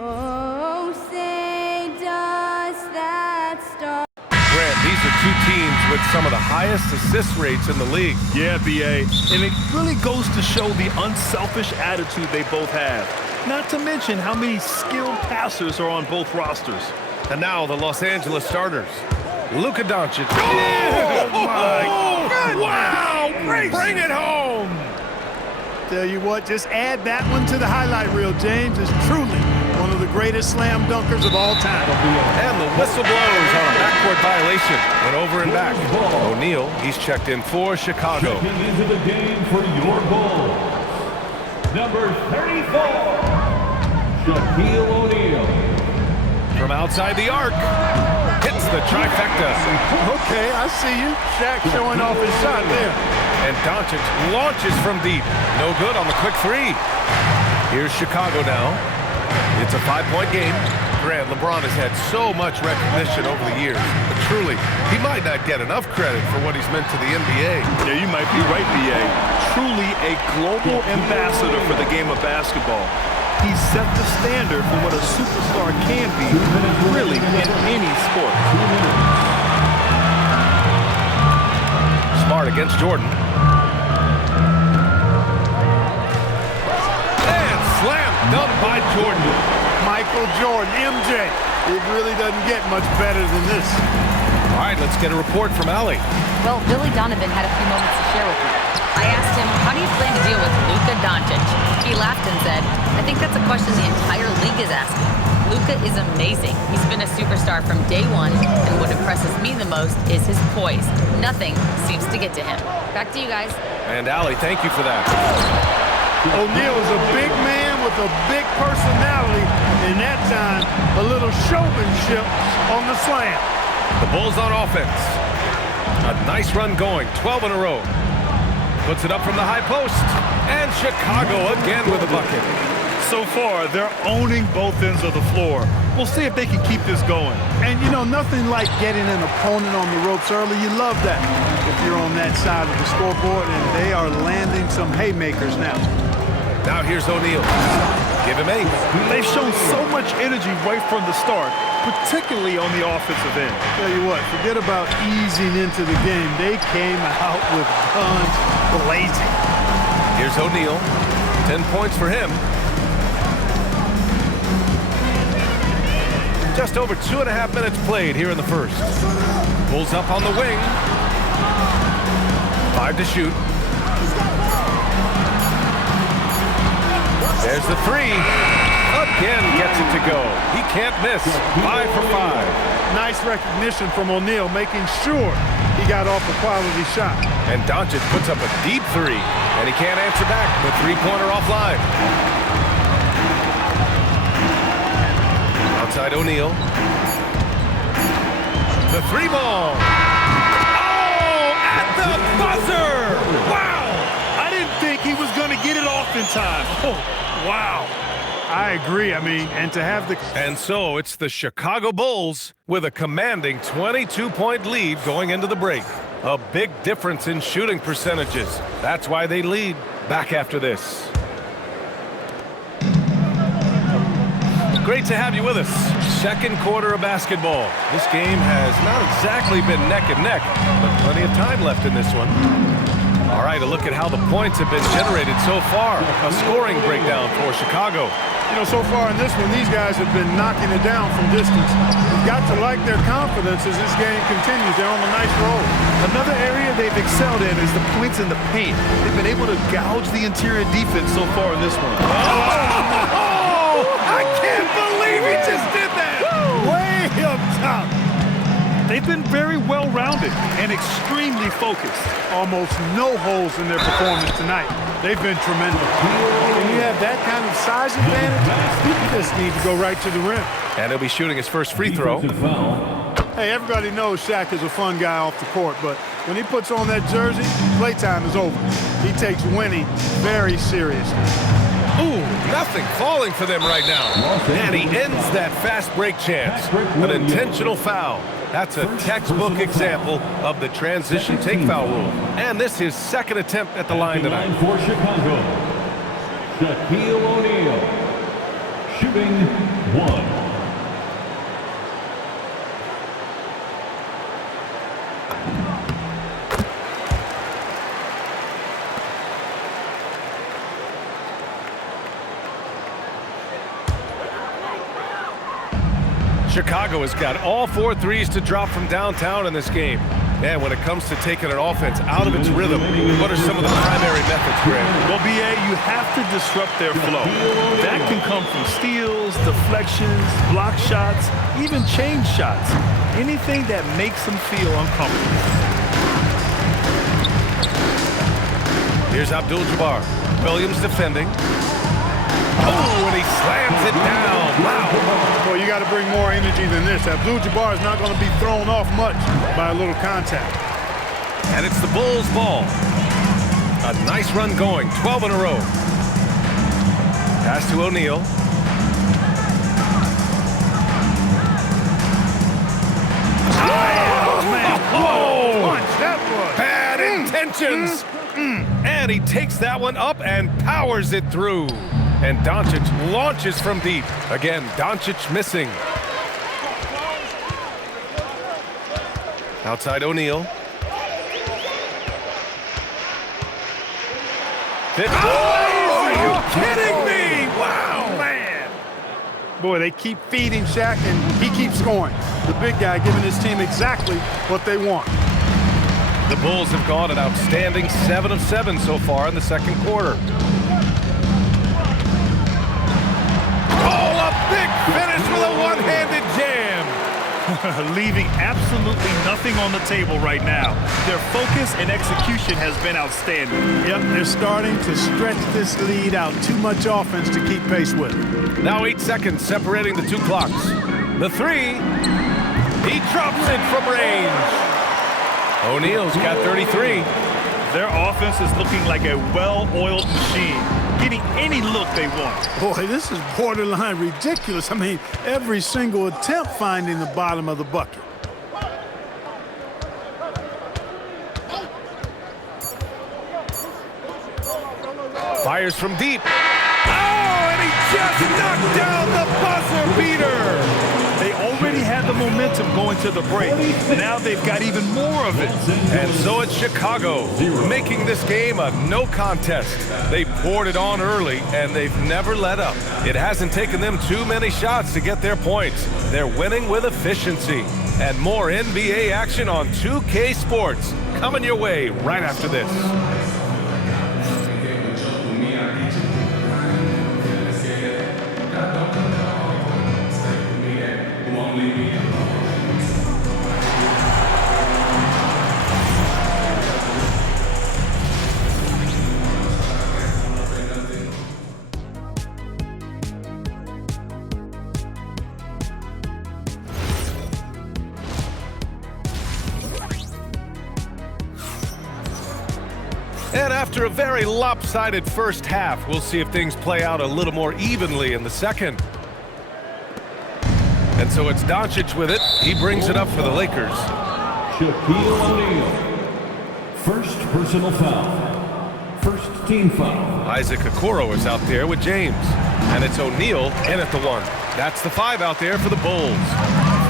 Oh, say does that star. Grant, these are two teams with some of the highest assist rates in the league. Yeah, B.A. And it really goes to show the unselfish attitude they both have. Not to mention how many skilled passers are on both rosters. And now the Los Angeles starters. Luka Doncic. Oh, my! Wow! Bring it home! Tell you what, just add that one to the highlight reel. James is truly one of the greatest slam dunkers of all time. And the whistle blows on a backcourt violation. Went over and back. O'Neal, he's checked in for Chicago. Checking into the game for your Bulls, number 34, Shaquille O'Neal. From outside the arc, hits the trifecta. Okay, I see you. Shaq showing off his shot there. And Doncic launches from deep. No good on the quick three. Here's Chicago now. It's a 5-point game. Grant, LeBron has had so much recognition over the years. But truly, he might not get enough credit for what he's meant to the NBA. Yeah, you might be right, B.A. Truly a global ambassador for the game of basketball. He set the standard for what a superstar can be, really, in any sport. Smart against Jordan. And slam dunk by Jordan. Michael Jordan, MJ. It really doesn't get much better than this. All right, let's get a report from Allie. Well, Billy Donovan had a few moments to share with me. I asked him, how do you plan to deal with Luka Doncic? He laughed and said, I think that's a question the entire league is asking. Luka is amazing. He's been a superstar from day one, and what impresses me the most is his poise. Nothing seems to get to him. Back to you guys. And Allie, thank you for that. O'Neal is a big man with a big personality, and that time, a little showmanship on the slam. The Bulls on offense. A nice run going, 12 in a row. Puts it up from the high post. And Chicago again with a bucket. So far, they're owning both ends of the floor. We'll see if they can keep this going. And, you know, nothing like getting an opponent on the ropes early. You love that if you're on that side of the scoreboard, and they are landing some haymakers now. Now here's O'Neal. Give him 8. They've shown so much energy right from the start, particularly on the offensive end. Tell you what, forget about easing into the game. They came out with guns blazing. Here's O'Neal. 10 points for him. Just over 2.5 minutes played here in the first. Bulls up on the wing. 5 to shoot. There's the 3. Again gets it to go. He can't miss. 5 for 5. Nice recognition from O'Neal, making sure he got off a quality shot. And Doncic puts up a deep 3. And he can't answer back. The three-pointer offline. Outside O'Neal. The 3 ball. Oh, at the buzzer! Wow! I didn't think he was going to get it off in time. Oh, wow. I agree. I mean, and to have the... And so it's the Chicago Bulls with a commanding 22-point lead going into the break. A big difference in shooting percentages. That's why they lead. Back after this. Great to have you with us. Second quarter of basketball. This game has not exactly been neck and neck, but plenty of time left in this one. All right, a look at how the points have been generated so far. A scoring breakdown for Chicago. You know, so far in this one, these guys have been knocking it down from distance. You've got to like their confidence as this game continues. They're on a nice roll. Another area they've excelled in is the points in the paint. They've been able to gouge the interior defense so far in this one. Oh! I can't believe he just did that! Way up top. They've been very well-rounded and extremely focused. Almost no holes in their performance tonight. They've been tremendous. When you have that kind of size advantage, you just need to go right to the rim. And he'll be shooting his first free throw. Hey, everybody knows Shaq is a fun guy off the court, but when he puts on that jersey, playtime is over. He takes winning very seriously. Ooh, nothing falling for them right now. And he ends that fast break chance. An intentional foul. That's a textbook example of the transition take foul rule. And this is second attempt at the line tonight. For Chicago, Shaquille O'Neal, shooting 1. Chicago has got all 4 threes to drop from downtown in this game. And when it comes to taking an offense out of its rhythm, what are some of the primary methods, Greg? Well, B.A., you have to disrupt their flow. That can come from steals, deflections, block shots, even change shots. Anything that makes them feel uncomfortable. Here's Abdul-Jabbar. Williams defending. Oh, and he slams it down. Wow. Well, you got to bring more energy than this. Abdul-Jabbar is not going to be thrown off much by a little contact. And it's the Bulls' ball. A nice run going, 12 in a row. Pass to O'Neal. Oh, man. Oh, Punch, that was. bad intentions. And he takes that one up and powers it through. And Doncic launches from deep. Again, Doncic missing. Outside O'Neal. Oh, are you kidding me? Wow, man. Boy, they keep feeding Shaq, and he keeps scoring. The big guy giving his team exactly what they want. The Bulls have gone an outstanding 7 of 7 so far in the second quarter. Oh, a big finish with a one-handed jam. Leaving absolutely nothing on the table right now. Their focus and execution has been outstanding. Yep, they're starting to stretch this lead out. Too much offense to keep pace with. Now 8 seconds separating the two clocks. The three. He drops it from range. O'Neal's got 33. Their offense is looking like a well-oiled machine, getting any look they want. Boy, this is borderline ridiculous. I mean, every single attempt finding the bottom of the bucket. Fires from deep. Oh, and he just knocked down the buzzer beater. They already had the momentum going to the break. Now they've got even more of it. And so it's Chicago, making this game a no contest. They poured it on early, and they've never let up. It hasn't taken them too many shots to get their points. They're winning with efficiency. And more NBA action on 2K Sports coming your way right after this. And after a very lopsided first half, we'll see if things play out a little more evenly in the second. And so it's Doncic with it. He brings it up for the Lakers. Shaquille O'Neal. First personal foul. First team foul. Isaac Okoro is out there with James. And it's O'Neal in at the one. That's the 5 out there for the Bulls.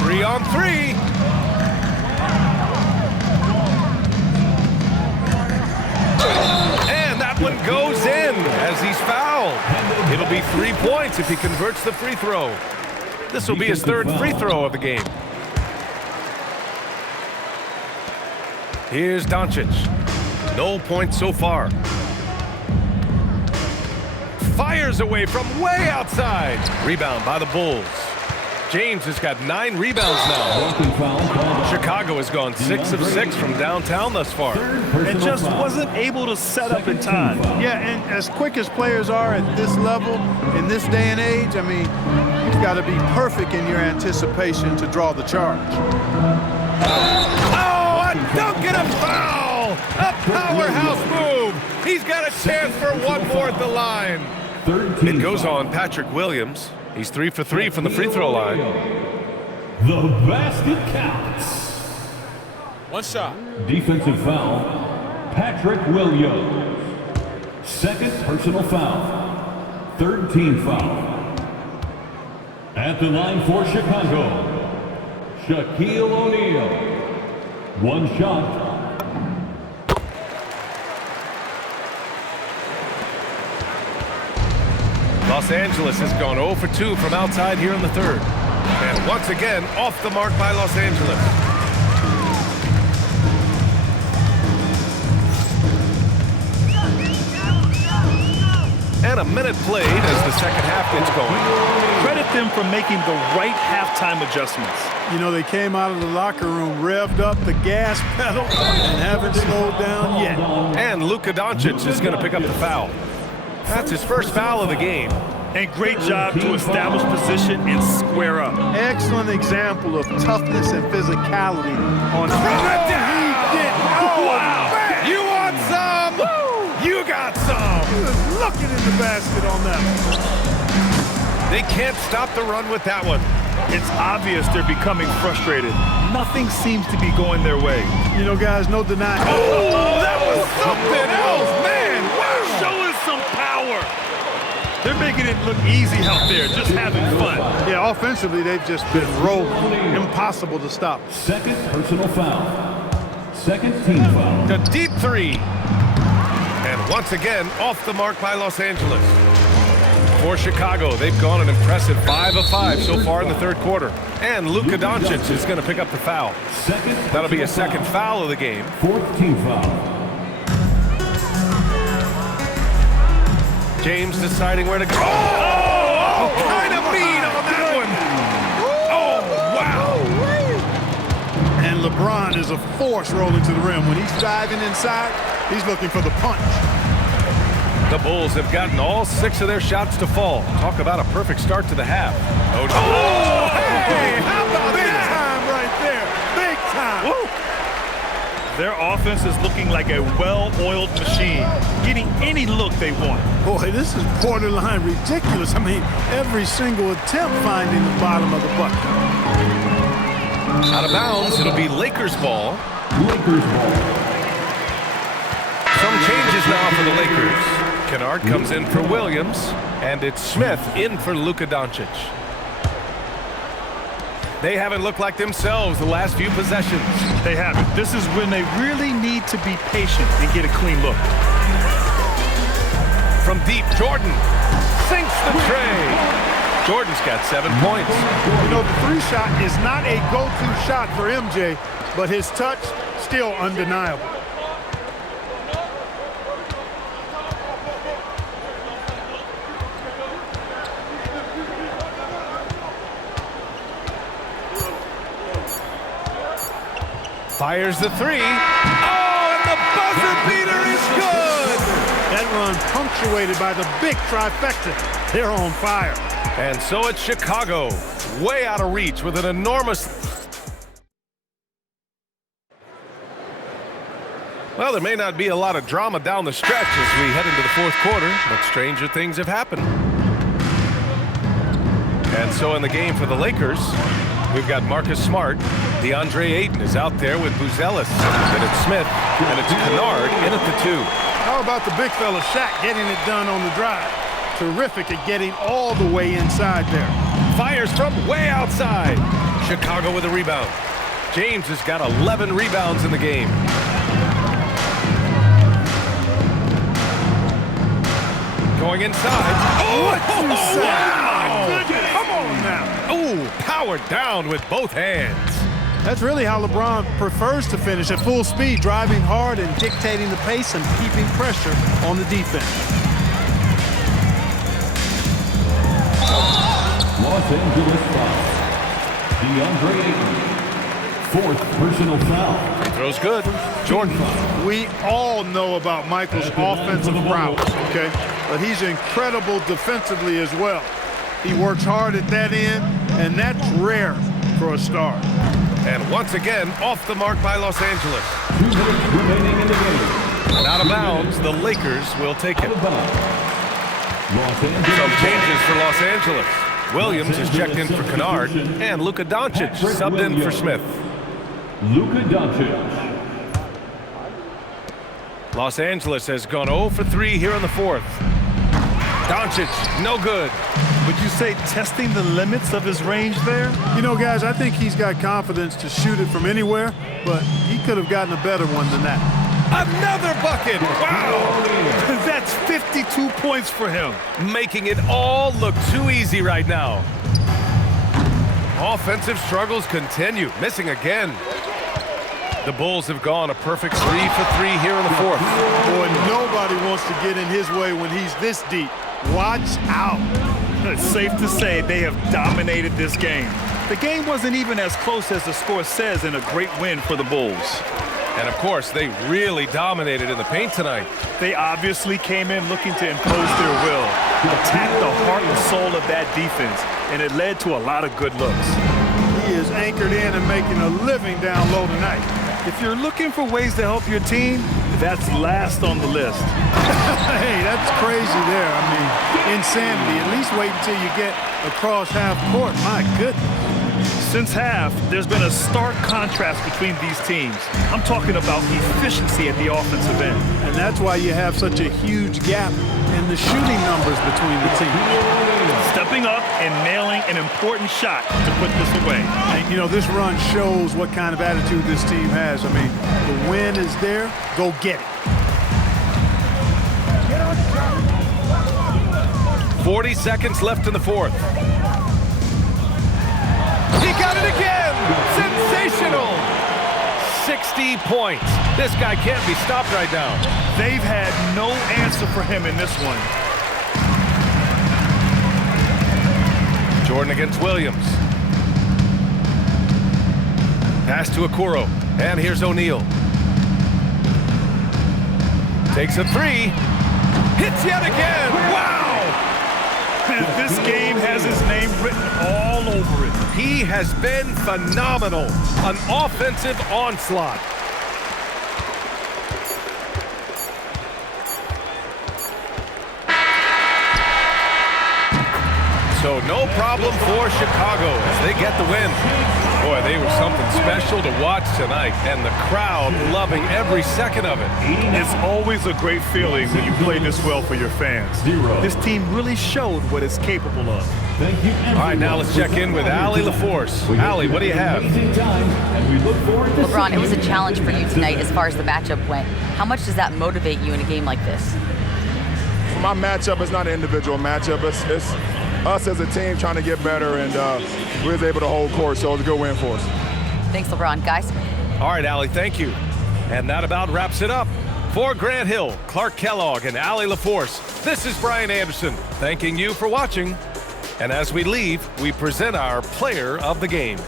3 on 3. And that one goes in as he's fouled. It'll be 3 points if he converts the free throw. This will be his 3rd free throw of the game. Here's Doncic. No points so far. Fires away from way outside. Rebound by the Bulls. James has got 9 rebounds now. Chicago has gone 6 of 6 from downtown thus far. And just wasn't able to set up in time. Yeah, and as quick as players are at this level, in this day and age, I mean, you've got to be perfect in your anticipation to draw the charge. Oh, a dunk and a foul! A powerhouse move! He's got a chance for one more at the line. It goes on Patrick Williams. He's 3 for 3 from the free throw line. The basket counts. One shot. Defensive foul, Patrick Williams. 2nd personal foul. 3rd team foul. At the line for Chicago, Shaquille O'Neal. One shot. Los Angeles has gone 0 for 2 from outside here in the third. And once again, off the mark by Los Angeles. And a minute played as the second half gets going. Credit them for making the right halftime adjustments. You know, they came out of the locker room, revved up the gas pedal, and haven't slowed down yet. And Luka Doncic is going to pick up the foul. That's his first foul of the game. And great job to establish position and square up. Excellent example of toughness and physicality on Oh, wow. man. You want some? Woo. You got some. He was looking in the basket on that one. They can't stop the run with that one. It's obvious they're becoming frustrated. Nothing seems to be going their way. You know, guys, no denying. Oh, that was something else, man. Wow. Showing some power. They're making it look easy out there, just having fun. Yeah, offensively, they've just been rolling. Impossible to stop. Second personal foul. Second team foul. The deep three. And once again, off the mark by Los Angeles. For Chicago, they've gone an impressive 5 of 5 so far in the third quarter. And Luka Doncic is going to pick up the foul. That'll be a second foul of the game. Fourth team foul. James deciding where to go. Oh, kind of mean on that one. Oh, wow. And LeBron is a force rolling to the rim. When he's diving inside, he's looking for the punch. The Bulls have gotten all 6 of their shots to fall. Talk about a perfect start to the half. Oh, Hey, how about big time right there? Big time. Woo. Their offense is looking like a well-oiled machine, getting any look they want. Boy, this is borderline ridiculous. I mean, every single attempt finding the bottom of the bucket. out of bounds. It'll be Lakers ball. Lakers ball. Some changes now for the Lakers. Kennard comes in for Williams, and it's Smith in for Luka Doncic. They haven't looked like themselves the last few possessions. They haven't. This is when they really need to be patient and get a clean look. From deep, Jordan sinks the tray. Jordan's got 7 points. You know, the three shot is not a go-to shot for MJ, but his touch still undeniable. Fires the three. Oh, and the buzzer beater is good. That run punctuated by the big trifecta. They're on fire. And so it's Chicago, way out of reach with an enormous... Well, there may not be a lot of drama down the stretch as we head into the fourth quarter, but stranger things have happened. And so in the game for the Lakers, we've got Marcus Smart. DeAndre Ayton is out there with Buzelis. Then it's Smith, and it's Kennard in at the 2. How about the big fella Shaq getting it done on the drive? Terrific at getting all the way inside there. Fires from way outside. Chicago with a rebound. James has got 11 rebounds in the game. Going inside. What you say? Wow! Come on now. Oh, powered down with both hands. That's really how LeBron prefers to finish, at full speed, driving hard and dictating the pace and keeping pressure on the defense. Los Angeles foul. DeAndre Ayton. Fourth personal foul. Free throw's good. Jordan. We all know about Michael's offensive prowess, okay? But he's incredible defensively as well. He works hard at that end, and that's rare for a star. And once again, off the mark by Los Angeles. 2 minutes remaining in the game. And out of bounds, the Lakers will take it. Out of bounds. Los Angeles. Some changes for Los Angeles. Williams is checked in for Kennard, and Luka Doncic subbed in for Smith. Luka Doncic. Los Angeles has gone 0 for 3 here in the fourth. Doncic, no good. Would you say testing the limits of his range there? You know, guys, I think he's got confidence to shoot it from anywhere, but he could have gotten a better one than that. Another bucket. Wow. That's 52 points for him. Making it all look too easy right now. Offensive struggles continue. Missing again. The Bulls have gone a perfect 3 for 3 here in the fourth. Boy, nobody wants to get in his way when he's this deep. Watch out. It's safe to say they have dominated this game. The game wasn't even as close as the score says in a great win for the Bulls. And of course, they really dominated in the paint tonight. They obviously came in looking to impose their will, attack the heart and soul of that defense, and it led to a lot of good looks. He is anchored in and making a living down low tonight. If you're looking for ways to help your team, that's last on the list. Hey, that's crazy there. I mean, insanity. At least wait until you get across half court. My goodness. Since half, there's been a stark contrast between these teams. I'm talking about efficiency at the offensive end. And that's why you have such a huge gap in the shooting numbers between the teams. Stepping up and nailing an important shot to put this away. And, you know, this run shows what kind of attitude this team has. I mean, the win is there. Go get it. 40 seconds left in the fourth. He got it again! Sensational! 60 points. This guy can't be stopped right now. They've had no answer for him in this one. Jordan against Williams. Pass to Okoro. And here's O'Neal. Takes a three. Hits yet again! Wow! This game has his name written all over it. He has been phenomenal. An offensive onslaught. So no problem for Chicago as they get the win. Boy, they were something special to watch tonight, and the crowd loving every second of it. It's always a great feeling when you play this well for your fans. This team really showed what it's capable of. Thank you. All right, now let's check in with Allie LaForce. Allie, what do you have? LeBron, it was a challenge for you tonight as far as the matchup went. How much does that motivate you in a game like this? My matchup is not an individual matchup. It's us as a team trying to get better, and we was able to hold court, so it was a good win for us. Thanks, LeBron. Guys? All right, Allie, thank you. And that about wraps it up. For Grant Hill, Clark Kellogg, and Allie LaForce, this is Brian Anderson, thanking you for watching. And as we leave, we present our player of the game.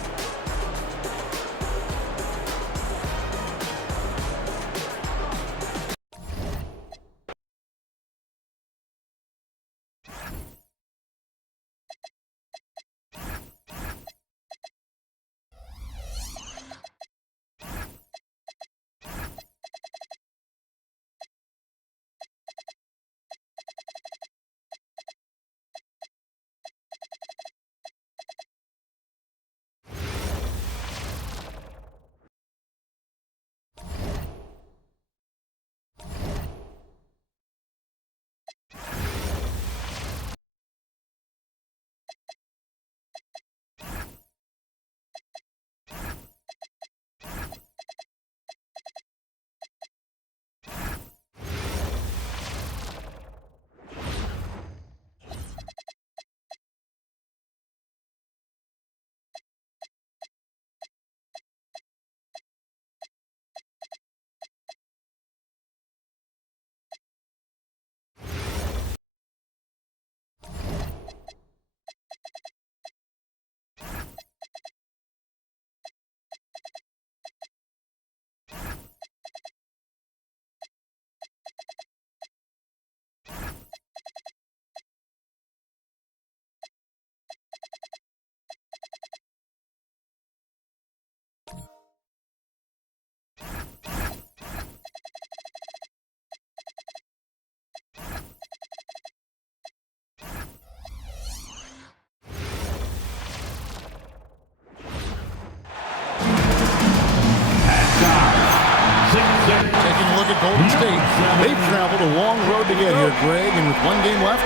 Golden State. They've traveled a long road to get here, Greg, and with one game left,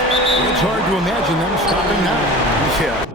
it's hard to imagine them stopping now. Yeah.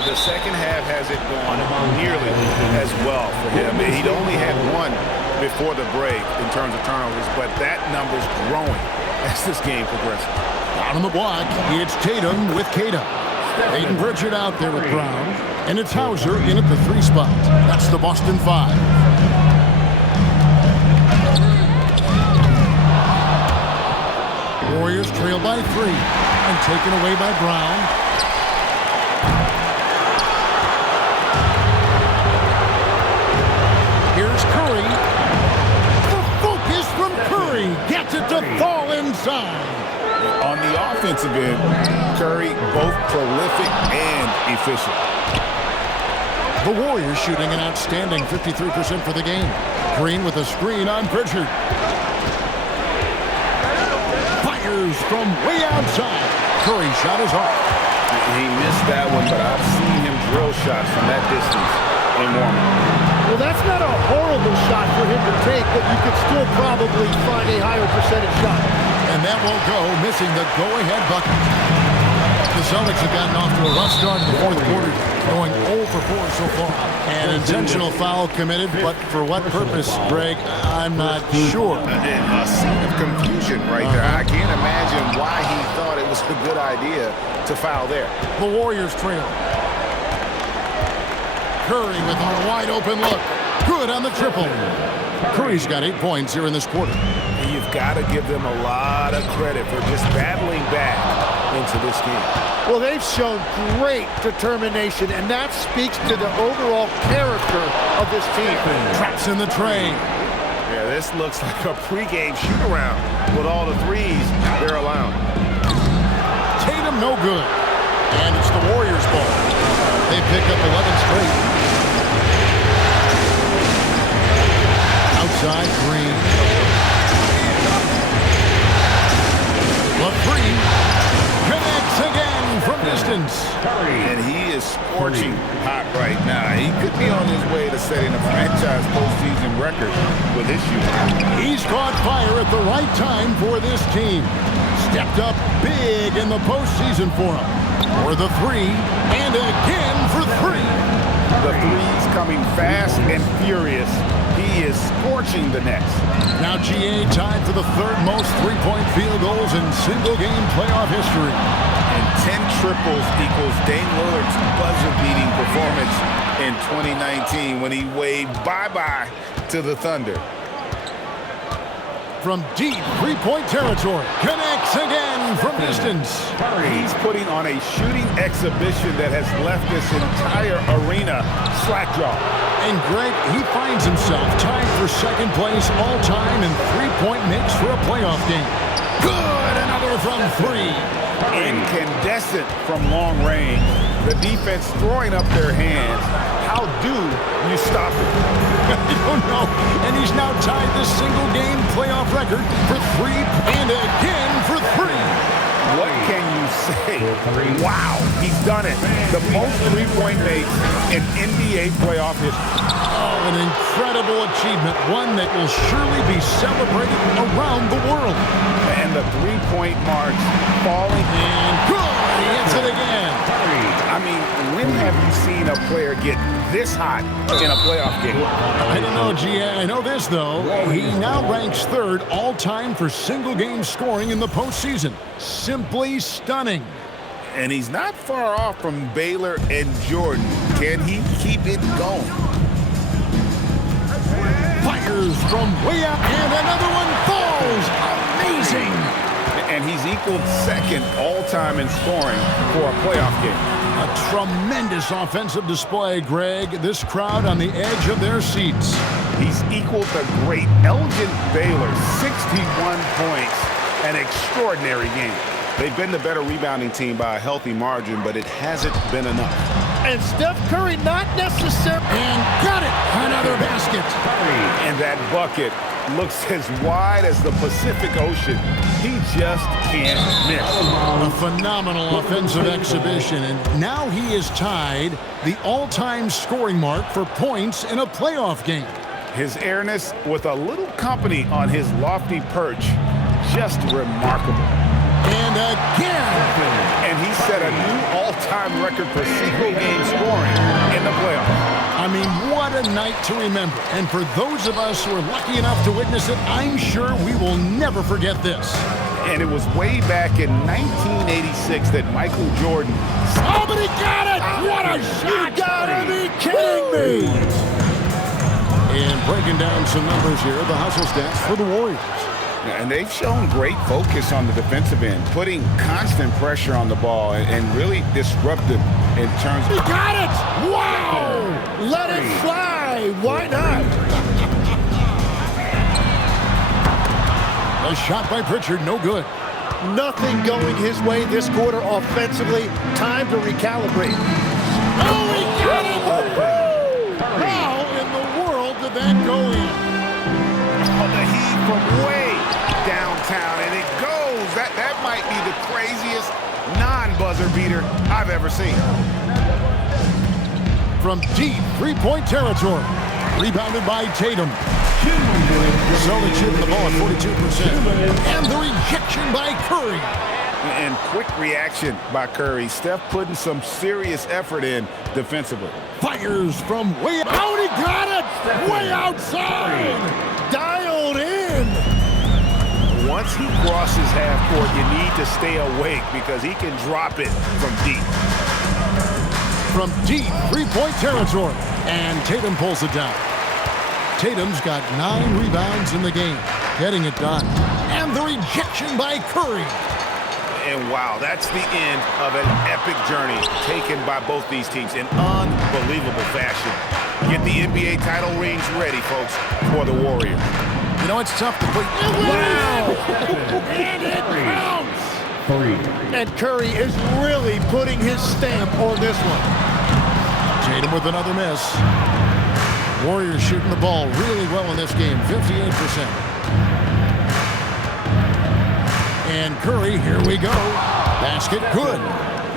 The second half hasn't gone nearly as well for him. He'd only had one before the break in terms of turnovers, but that number's growing as this game progresses. Out on the block, it's Tatum with Tatum. Aiden Pritchard out there with Brown, and it's Hauser in at the 3 spot. That's the Boston 5. Warriors trail by 3 and taken away by Brown. Here's Curry. The focus from Curry gets it to fall inside. On the offensive end, Curry both prolific and efficient. The Warriors shooting an outstanding 53% for the game. Green with a screen on Pritchard. Fires from way outside. Curry shot is off. He missed that one, but I've seen him drill shots from that distance in warm-up. Well, that's not a horrible shot for him to take, but you could still probably find a higher percentage shot. And that won't go, missing the go-ahead bucket. The Celtics have gotten off to a rough start in the fourth quarter, going 0 for 4 so far. An intentional foul committed, but for what purpose, Greg, I'm not sure. A scene of confusion right there. I can't imagine why he thought it was a good idea to foul there. The Warriors trail. Curry with a wide-open look. Good on the triple. Curry's got 8 points here in this quarter. You've got to give them a lot of credit for just battling back into this game. Well, they've shown great determination, and that speaks to the overall character of this team. Traps in the train. Yeah, this looks like a pregame shoot-around with all the threes they're allowing. Tatum no good. And it's the Warriors' ball. They pick up 11 straight. Outside, Green. LaFree connects again from distance. And he is scorching hot right now. He could be on his way to setting a franchise postseason record with his shooting. He's caught fire at the right time for this team. Stepped up big in the postseason for him. For the 3, and again for 3. The threes coming fast and furious. He is scorching the nets. Now GA tied for the 3rd most three-point field goals in single-game playoff history. And 10 triples equals Dame Lillard's buzzer-beating performance in 2019 when he waved bye-bye to the Thunder. From deep three-point territory, connects again from distance. He's putting on a shooting exhibition that has left this entire arena slack-jawed. And Greg, he finds himself tied for 2nd place all-time in three-point makes for a playoff game. Good, another from 3. Incandescent from long range. The defense throwing up their hands. How do you stop it? I don't know. And he's now tied the single-game playoff record for 3 and again for 3. What can you say? Wow, he's done it. The most three-point makes in NBA playoff history. Oh, an incredible achievement. One that will surely be celebrated around the world. And the three-point marks falling. And good, he hits it again. I mean, when have you seen a player get this hot in a playoff game. I don't know, G. I know this, though. He now ranks third all-time for single-game scoring in the postseason. Simply stunning. And he's not far off from Baylor and Jordan. Can he keep it going? Fires from way out, and another one falls. Amazing. And he's equaled second all-time in scoring for a playoff game. A tremendous offensive display, Greg. This crowd on the edge of their seats. He's equaled the great Elgin Baylor, 61 points. An extraordinary game. They've been the better rebounding team by a healthy margin, but it hasn't been enough. And Steph Curry not necessarily. And got it. Another basket. And that bucket looks as wide as the Pacific Ocean. He just can't miss. A phenomenal offensive exhibition, and now he is tied the all-time scoring mark for points in a playoff game. His airness with a little company on his lofty perch, just remarkable. And again. And he set a new all-time record for single-game scoring in the playoffs. I mean, what a night to remember. And for those of us who are lucky enough to witness it, I'm sure we will never forget this. And it was way back in 1986 that Michael Jordan... Oh, but he got it! What a shot! You gotta be kidding me! And breaking down some numbers here, the hustle stats for the Warriors. And they've shown great focus on the defensive end, putting constant pressure on the ball and really disruptive in terms of... He got it! Wow! Let it fly! Why not? A shot by Pritchard, no good. Nothing going his way this quarter offensively. Time to recalibrate. Oh, he got it! How in the world did that go in? Oh, the heat from way downtown, and it goes. That might be the craziest non-buzzer beater I've ever seen. From deep three-point territory, rebounded by Tatum. Celtics shooting the ball at 42%. And the rejection by Curry. And quick reaction by Curry. Steph putting some serious effort in defensively. Fires from way out. He got it! Way outside! Dialed in! Once he crosses half court, you need to stay awake because he can drop it from deep. From deep three-point territory. And Tatum pulls it down. Tatum's got 9 rebounds in the game, getting it done. And the rejection by Curry. And wow, that's the end of an epic journey taken by both these teams in unbelievable fashion. Get the NBA title rings ready, folks, for the Warriors. You know, it's tough to put... Wow! And it counts! 3. And Curry is really putting his stamp on this one. Tatum with another miss. Warriors shooting the ball really well in this game, 58%. And Curry, here we go. Basket good.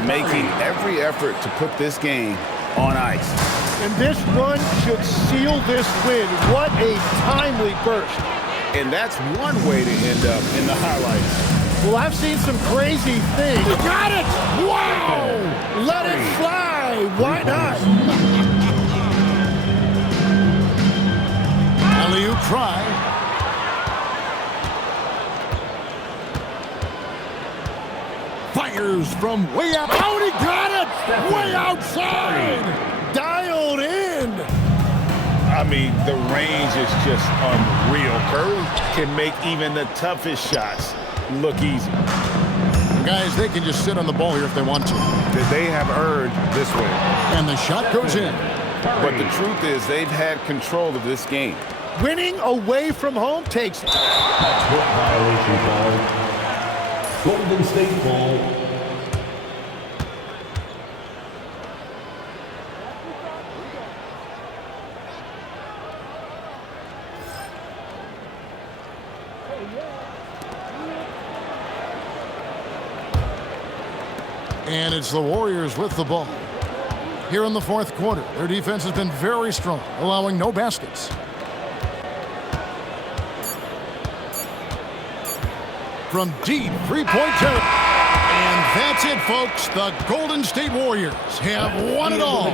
Making every effort to put this game on ice. And this run should seal this win. What a timely burst. And that's one way to end up in the highlights. Well, I've seen some crazy things. You got it! Wow! Let it fly! Why not? Alley-oop try. Fires from way out. Oh, he got it! Way outside! Dialed in! I mean, the range is just unreal. Curry can make even the toughest shots look easy. Guys, they can just sit on the ball here if they want to. They have earned this win. And the shot goes in. But the truth is they've had control of this game. Winning away from home takes... That's what violation ball. Golden State ball. And it's the Warriors with the ball. Here in the fourth quarter, their defense has been very strong, allowing no baskets. From deep three-point territory. And that's it, folks. The Golden State Warriors have won it all.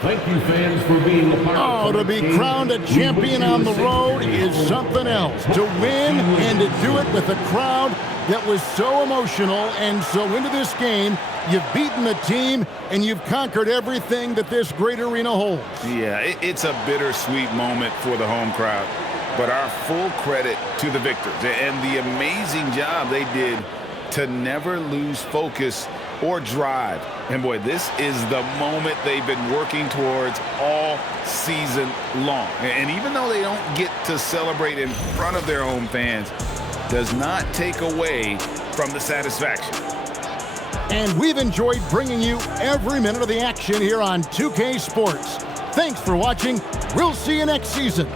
Thank you, fans, for being a part of Oh, to be crowned a champion on the road is something else. To win and to do it with a crowd that was so emotional and so into this game, you've beaten the team and you've conquered everything that this great arena holds. Yeah, it's a bittersweet moment for the home crowd, but our full credit to the victors and the amazing job they did to never lose focus or drive. And boy, this is the moment they've been working towards all season long. And even though they don't get to celebrate in front of their home fans, does not take away from the satisfaction. And we've enjoyed bringing you every minute of the action here on 2K Sports. Thanks for watching. We'll see you next season.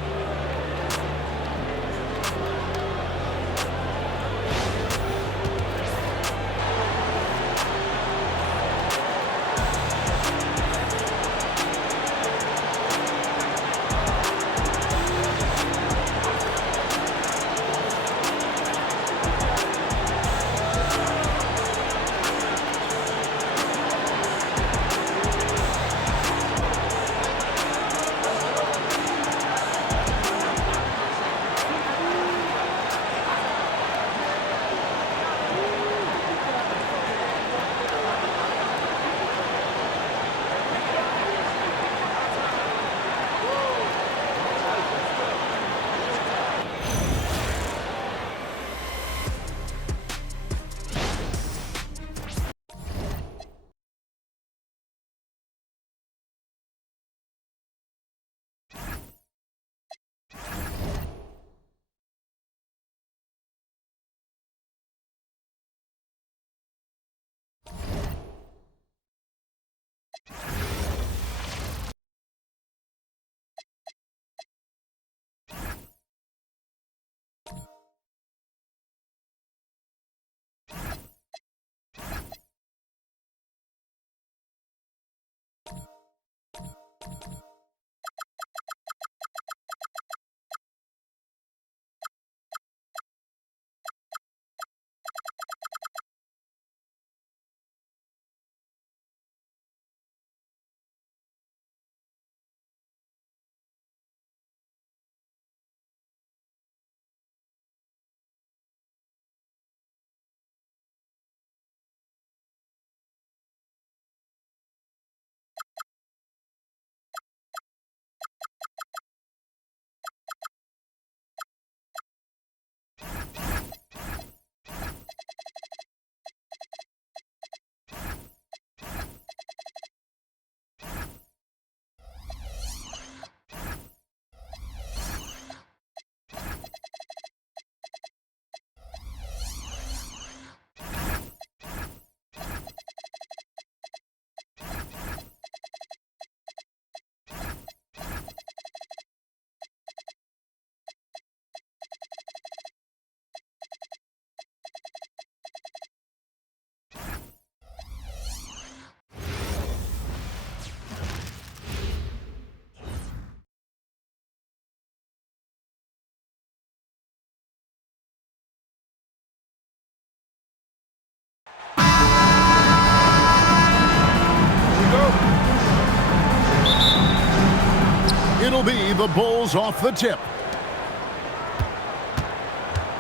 It'll be the Bulls off the tip.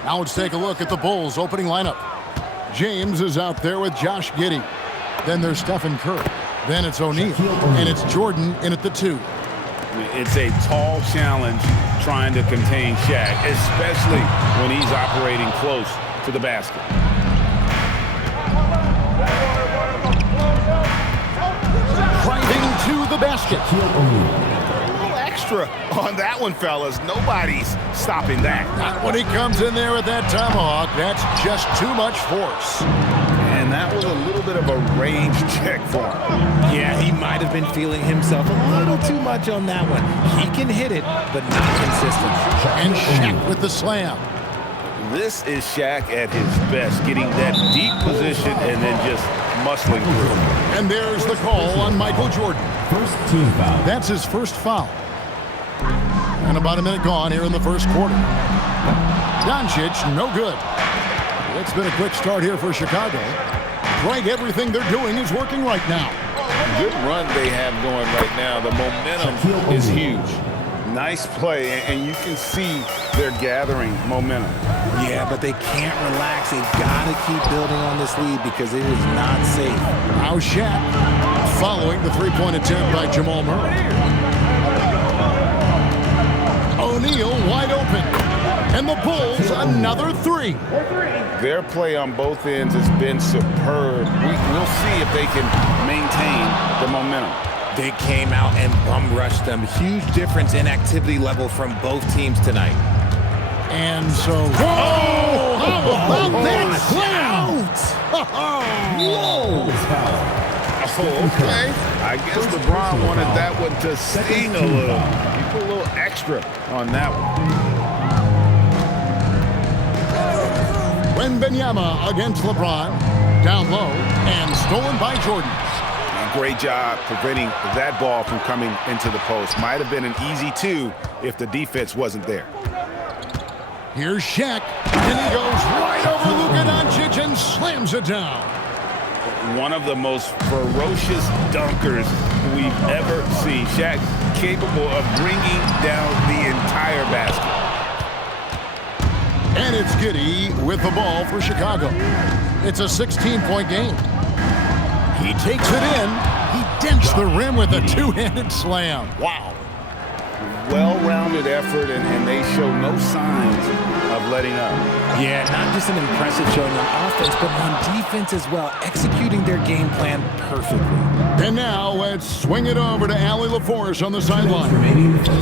Now let's take a look at the Bulls opening lineup. James is out there with Josh Giddey. Then there's Stephen Curry. Then it's O'Neal. And it's Jordan in at the 2. It's a tall challenge trying to contain Shaq, especially when he's operating close to the basket. Driving to the basket. Extra on that one, fellas. Nobody's stopping that. Not when he comes in there with that tomahawk. That's just too much force. And that was a little bit of a range check for him. Yeah, he might have been feeling himself a little too much on that one. He can hit it, but not consistent. And Shaq with the slam. This is Shaq at his best, getting that deep position and then just muscling through. And there's the call on Michael Jordan. First team foul. That's his first foul. And about a minute gone here in the first quarter. Doncic, no good. It's been a quick start here for Chicago. Right, everything they're doing is working right now. Good run they have going right now. The momentum is huge. Nice play, and you can see they're gathering momentum. Yeah, but they can't relax. They've got to keep building on this lead because it is not safe. Now Shaq following the three-point attempt by Jamal Murray. O'Neal wide open. And the Bulls another three. Their play on both ends has been superb. We'll see if they can maintain the momentum. They came out and bum rushed them. Huge difference in activity level from both teams tonight. And so, whoa! How about that slam? Whoa! Okay. I guess LeBron wanted that one to sting a little. You put a little extra on that one. Wembanyama against LeBron. Down low and stolen by Jordan. Great job preventing that ball from coming into the post. Might have been an easy two if the defense wasn't there. Here's Shaq, and he goes right over Luka Doncic and slams it down. One of the most ferocious dunkers we've ever seen. Shaq capable of bringing down the entire basket. And it's Giddey with the ball for Chicago. It's a 16-point game. He takes it in. He dents the rim with a two-handed slam. Wow. Well-rounded effort, and they show no signs of letting up. Yeah, not just an impressive showing on offense, but on defense as well, executing their game plan perfectly. And now let's swing it over to Allie LaForce on the sideline.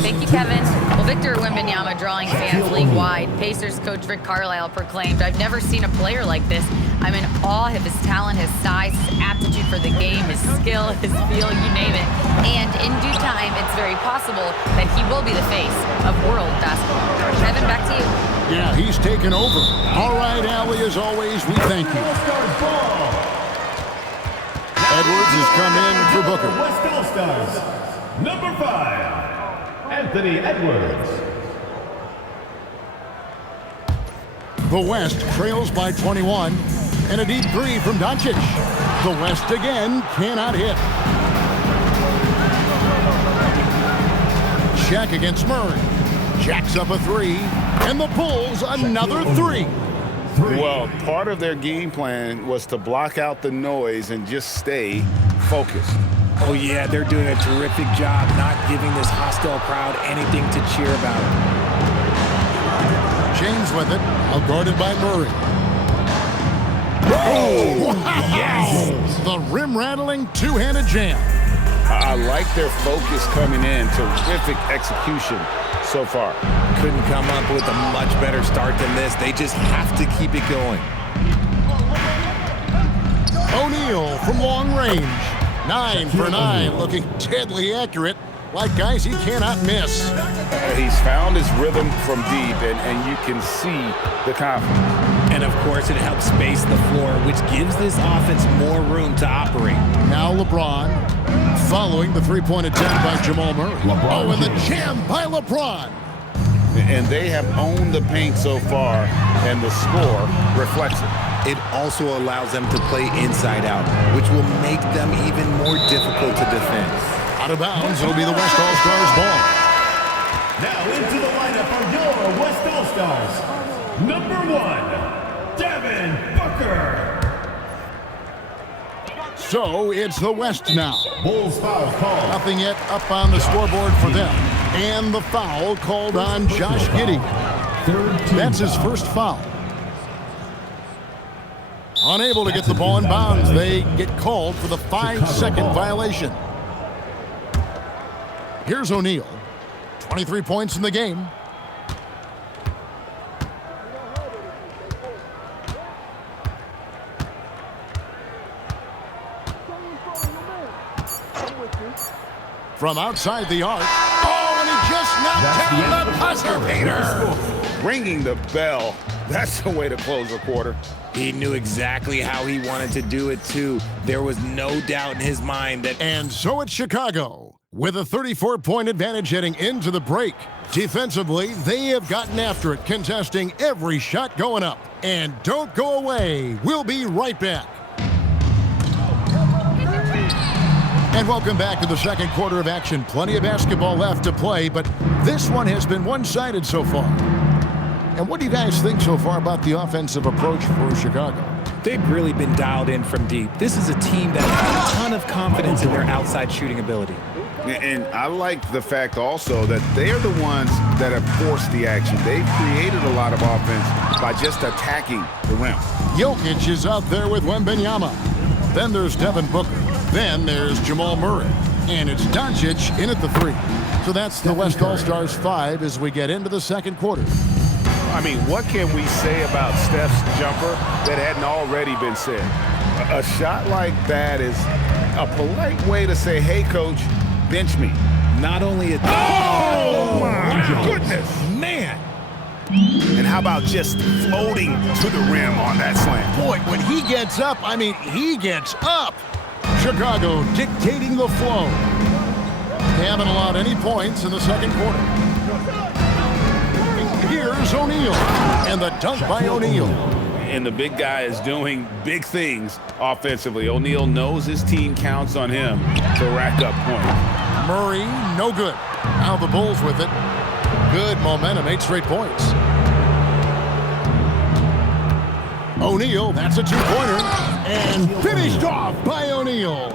Thank you, Kevin. Well, Victor Wembanyama drawing fans league-wide. Pacers coach Rick Carlisle proclaimed, "I've never seen a player like this. I'm in awe of his talent, his size, his aptitude for the game, his skill, his feel, you name it. And in due time, it's very possible that he will be the face of world basketball." Kevin, back to you. Yeah, he's taken over. All right, Allie, as always, we thank you. Edwards has come in for Booker. West All-Stars, number 5, Anthony Edwards. The West trails by 21, and a deep three from Doncic. The West again cannot hit. Shaq against Murray. Jacks up a three, and the Bulls another three. Well, part of their game plan was to block out the noise and just stay focused. Oh, yeah, they're doing a terrific job not giving this hostile crowd anything to cheer about. James with it, guarded by Murray. Oh, yes! The rim-rattling two-handed jam. I like their focus coming in. Terrific execution so far. Couldn't come up with a much better start than this. They just have to keep it going. O'Neal from long range. 9 for 9, looking deadly accurate. Like guys he cannot miss. He's found his rhythm from deep, and you can see the confidence. And of course, it helps space the floor, which gives this offense more room to operate. Now LeBron, following the three-point attempt by Jamal Murray. Oh, and the jam by LeBron. And they have owned the paint so far, and the score reflects it. It also allows them to play inside out, which will make them even more difficult to defend. Out of bounds, it'll be the West All-Stars ball. Now into the lineup for your West All-Stars. Number 1, Devin Booker. So it's the West now. Bulls foul call. Nothing yet up on the scoreboard for them. And the foul called on Josh Giddey. That's his first foul. Unable to get the ball in bounds, they get called for the 5-second violation. Here's O'Neal. 23 points in the game. From outside the arc. Oh, and he just knocked down the buzzer beater. Ringing the bell. That's the way to close a quarter. He knew exactly how he wanted to do it, too. There was no doubt in his mind that... And so it's Chicago, with a 34-point advantage heading into the break. Defensively, they have gotten after it, contesting every shot going up. And don't go away. We'll be right back. And welcome back to the second quarter of action. Plenty of basketball left to play, but this one has been one-sided so far. And what do you guys think so far about the offensive approach for Chicago? They've really been dialed in from deep. This is a team that has a ton of confidence in their outside shooting ability. And I like the fact also that they're the ones that have forced the action. They've created a lot of offense by just attacking the rim. Jokic is out there with Wembanyama. Then there's Devin Booker. Then there's Jamal Murray. And it's Doncic in at the 3. So that's the West All-Stars 5 as we get into the second quarter. I mean, what can we say about Steph's jumper that hadn't already been said? A shot like that is a polite way to say, hey, coach, bench me. Not only a... Oh, my goodness. Man. And how about just floating to the rim on that slam? Boy, when he gets up, I mean, he gets up. Chicago dictating the flow. They haven't allowed any points in the second quarter. Here's O'Neal, and the dunk by O'Neal. And the big guy is doing big things offensively. O'Neal knows his team counts on him to rack up points. Murray, no good. Now the Bulls with it. Good momentum, 8 straight points. O'Neal, that's a 2-pointer. And finished off by O'Neal.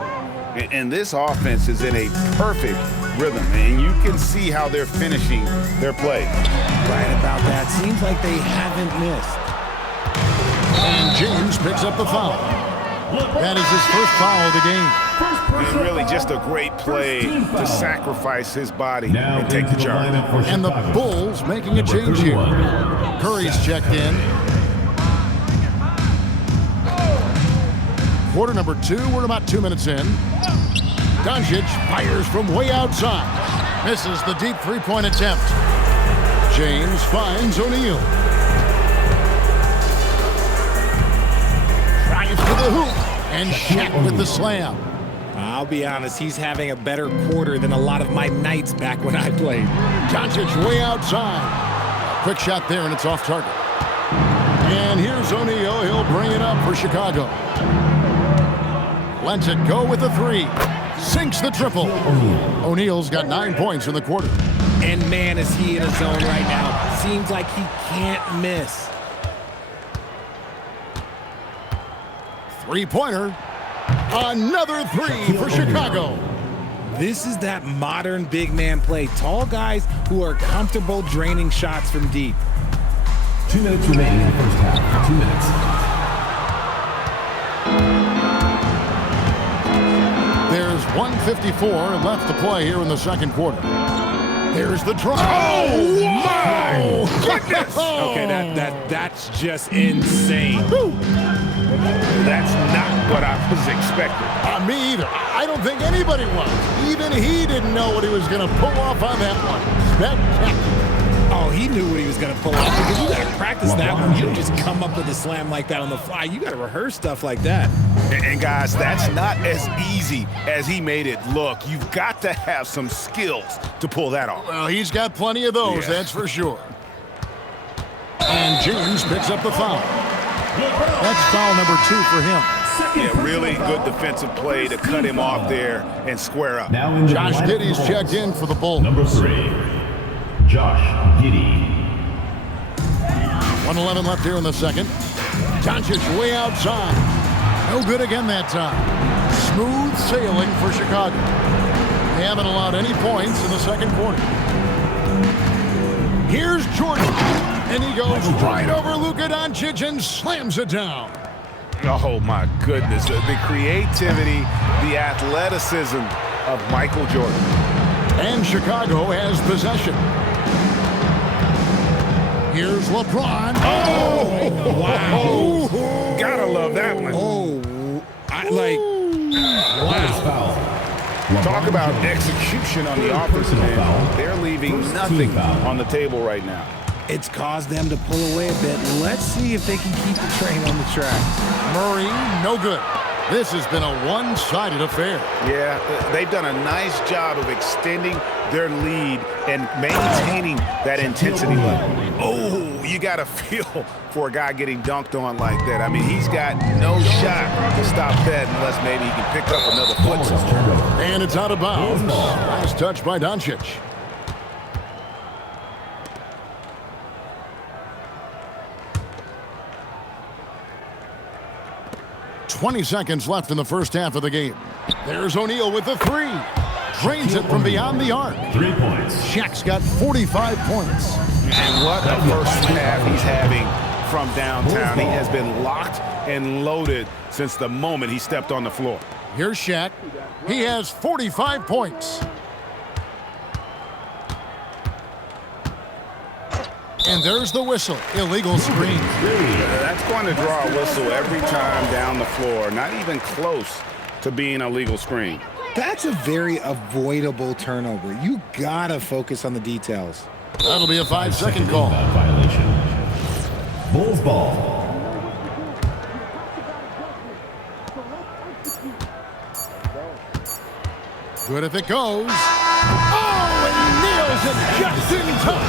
And this offense is in a perfect rhythm, and you can see how they're finishing their play. Right about that. Seems like they haven't missed. And James picks up the foul. That is his first foul of the game. And really just a great play to sacrifice his body and take the charge. And the Bulls making a change here. Curry's checked in. Quarter number 2, we're about 2 minutes in. Doncic fires from way outside. Misses the deep 3-point attempt. James finds O'Neal. Drives to the hoop. And Shaq with the slam. I'll be honest, he's having a better quarter than a lot of my nights back when I played. Doncic way outside. Quick shot there, and it's off target. And here's O'Neal. He'll bring it up for Chicago. Lets it go with the 3. Sinks the triple. O'Neal's got 9 points in the quarter. And man, is he in a zone right now. Seems like he can't miss. 3-pointer. Another 3 for Chicago. This is that modern big man play. Tall guys who are comfortable draining shots from deep. 2 minutes remaining in the first half. 2 minutes. There's 1:54 left to play here in the second quarter. There's the drive. Oh, my goodness. Okay, that's just insane. That's not what I was expecting. Me either. I don't think anybody was. Even he didn't know what he was going to pull off on that one. Spectacular. Oh, he knew what he was going to pull off because you got to practice that one. You don't just come up with a slam like that on the fly. You got to rehearse stuff like that. And guys, that's not as easy as he made it look. You've got to have some skills to pull that off. Well, he's got plenty of those, that's for sure. And James picks up the foul. That's foul number 2 for him. Yeah, really good defensive play to cut him off there and square up. Josh Giddey's checked in for the Bulls. Number 3, Josh Giddey. 1:11 left here in the second. Doncic way outside. No good again that time. Smooth sailing for Chicago. They haven't allowed any points in the second quarter. Here's Jordan. And he goes right over Luka Doncic and slams it down. Oh, my goodness. The creativity, the athleticism of Michael Jordan. And Chicago has possession. Here's LeBron. Oh, wow. Gotta love that one. Oh, wow. Talk about execution on the offensive end. They're leaving nothing on the table right now. It's caused them to pull away a bit. Let's see if they can keep the train on the tracks. Murray, no good. This has been a one-sided affair. Yeah, they've done a nice job of extending their lead and maintaining that intensity level. Oh, you got to feel for a guy getting dunked on like that. I mean, he's got no shot to stop that unless maybe he can pick up another foot somewhere. And it's out of bounds. Nice touch by Doncic. "20 seconds left in the first half of the game. There's O'Neal with the three. Drains it from beyond the arc. 3 points. Shaq's got 45 points. And what a first half he's having from downtown. He has been locked and loaded since the moment he stepped on the floor. Here's Shaq. He has 45 points. And there's the whistle. Illegal screen. That's going to draw a whistle every time down the floor. Not even close to being a legal screen. That's a very avoidable turnover. You gotta focus on the details. That'll be a 5-second call. Violation. Bulls ball. Good if it goes. Oh, and he nails it just in time.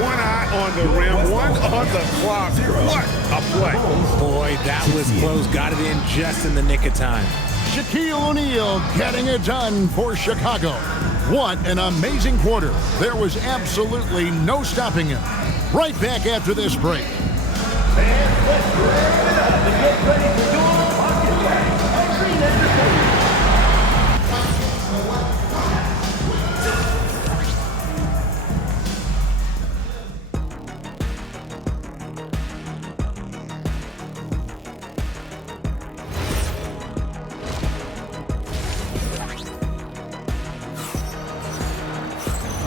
One eye on the rim, one on the clock. What a play. Boy, that was close. Got it in just in the nick of time. Shaquille O'Neal getting it done for Chicago. What an amazing quarter. There was absolutely no stopping him. Right back after this break. And let's wrap it up and get ready for your pocket back. Green Entertainment.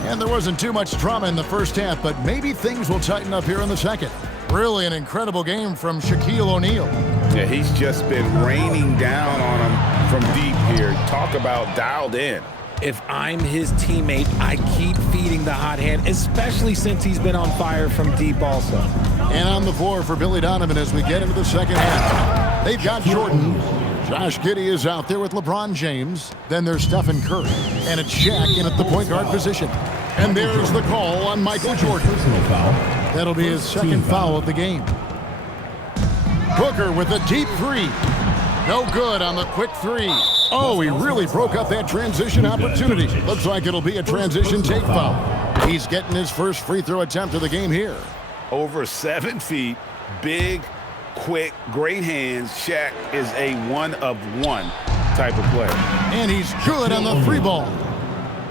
And there wasn't too much drama in the first half, but maybe things will tighten up here in the second. Really an incredible game from Shaquille O'Neal. Yeah, he's just been raining down on him from deep here. Talk about dialed in. If I'm his teammate, I keep feeding the hot hand, especially since he's been on fire from deep also. And on the floor for Billy Donovan as we get into the second half. They've got Jordan. Josh Giddey is out there with LeBron James. Then there's Stephen Curry. And it's Shaq in at the point guard position. And there's the call on Michael Jordan. That'll be his second foul of the game. Booker with a deep three. No good on the quick three. Oh, he really broke up that transition opportunity. Looks like it'll be a transition take foul. He's getting his first free throw attempt of the game here. Over 7 feet, big, quick, great hands. Shaq is a one-of-one type of player. And he's good on the three ball.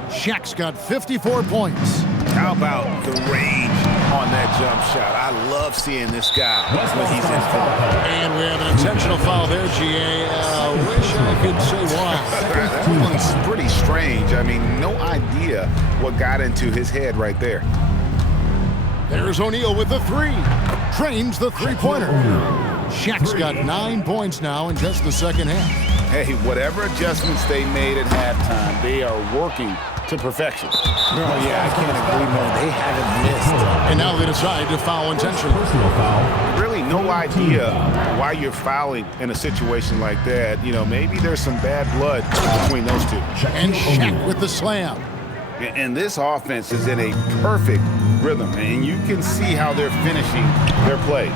Shaq's got 54 points. How about the range on that jump shot? I love seeing this guy when he's in foul. And we have an intentional foul there, GA. Wish I could say why. That one's pretty strange. I mean, no idea what got into his head right there. There's O'Neal with the three. Trains the three-pointer. Shaq's got 9 points now in just the second half. Hey, whatever adjustments they made at halftime, they are working to perfection. Oh, yeah, I can't agree more. They haven't missed. And now they decide to foul intentionally. Personal foul. Really no idea why you're fouling in a situation like that. You know, maybe there's some bad blood between those two. And Shaq with the slam. And this offense is in a perfect rhythm, and you can see how they're finishing their plays.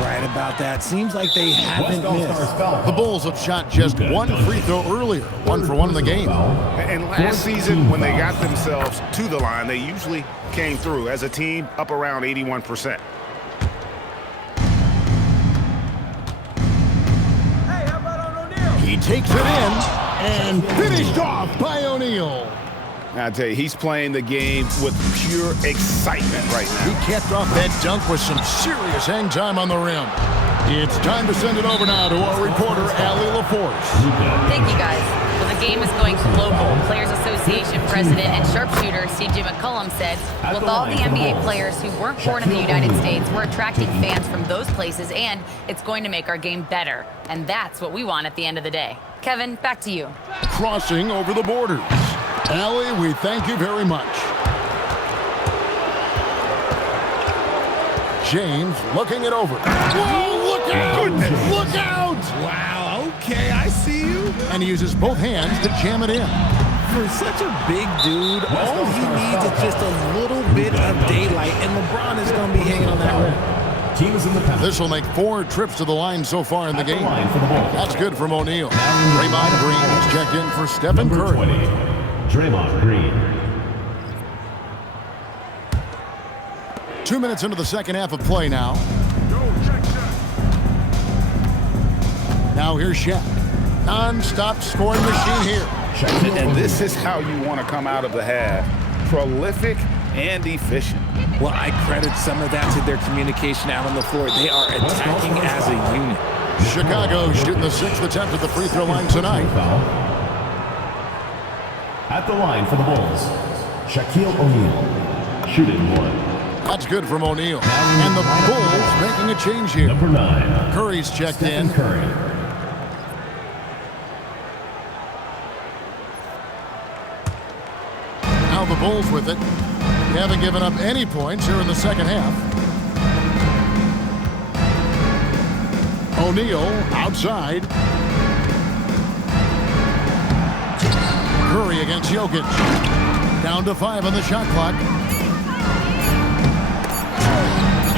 Right about that. Seems like they haven't missed. The Bulls have shot just one free throw earlier, 1 for 1 in the game. And last season, when they got themselves to the line, they usually came through as a team up around 81%. He takes it in and finished off by O'Neal. I tell you, he's playing the game with pure excitement right now. He capped off that dunk with some serious hang time on the rim. It's time to send it over now to our reporter, Allie LaForce. Thank you, guys. Well, the game is going global. Players Association President and sharpshooter C.J. McCollum said, with all the NBA players who weren't born in the United States, we're attracting fans from those places, and it's going to make our game better. And that's what we want at the end of the day. Kevin, back to you. Crossing over the borders. Allie, we thank you very much. James looking it over. Whoa, look out! Look out! Wow, Okay, I see you. And he uses both hands to jam it in. For such a big dude, all he needs is just a little bit of daylight, and LeBron is going to be hanging on that rim. Team is in the pass. This will make 4 trips to the line so far in the game. Line for the ball. That's good from O'Neal. Draymond Green is checked in for Stephen Curry. 20, Draymond Green. 2 minutes into the second half of play now. Now here's Shaq. Non-stop scoring machine here. And this is how you want to come out of the half. Prolific and efficient. Well, I credit some of that to their communication out on the floor. They are attacking as a unit. Chicago shooting the 6th attempt at the free throw line tonight. At the line for the Bulls, Shaquille O'Neal, shooting 1. That's good from O'Neal. And the Bulls making a change here. Number 9. Curry's checked Stephen in. Curry. Now the Bulls with it. They haven't given up any points here in the second half. O'Neal outside. Curry against Jokic. Down to 5 on the shot clock.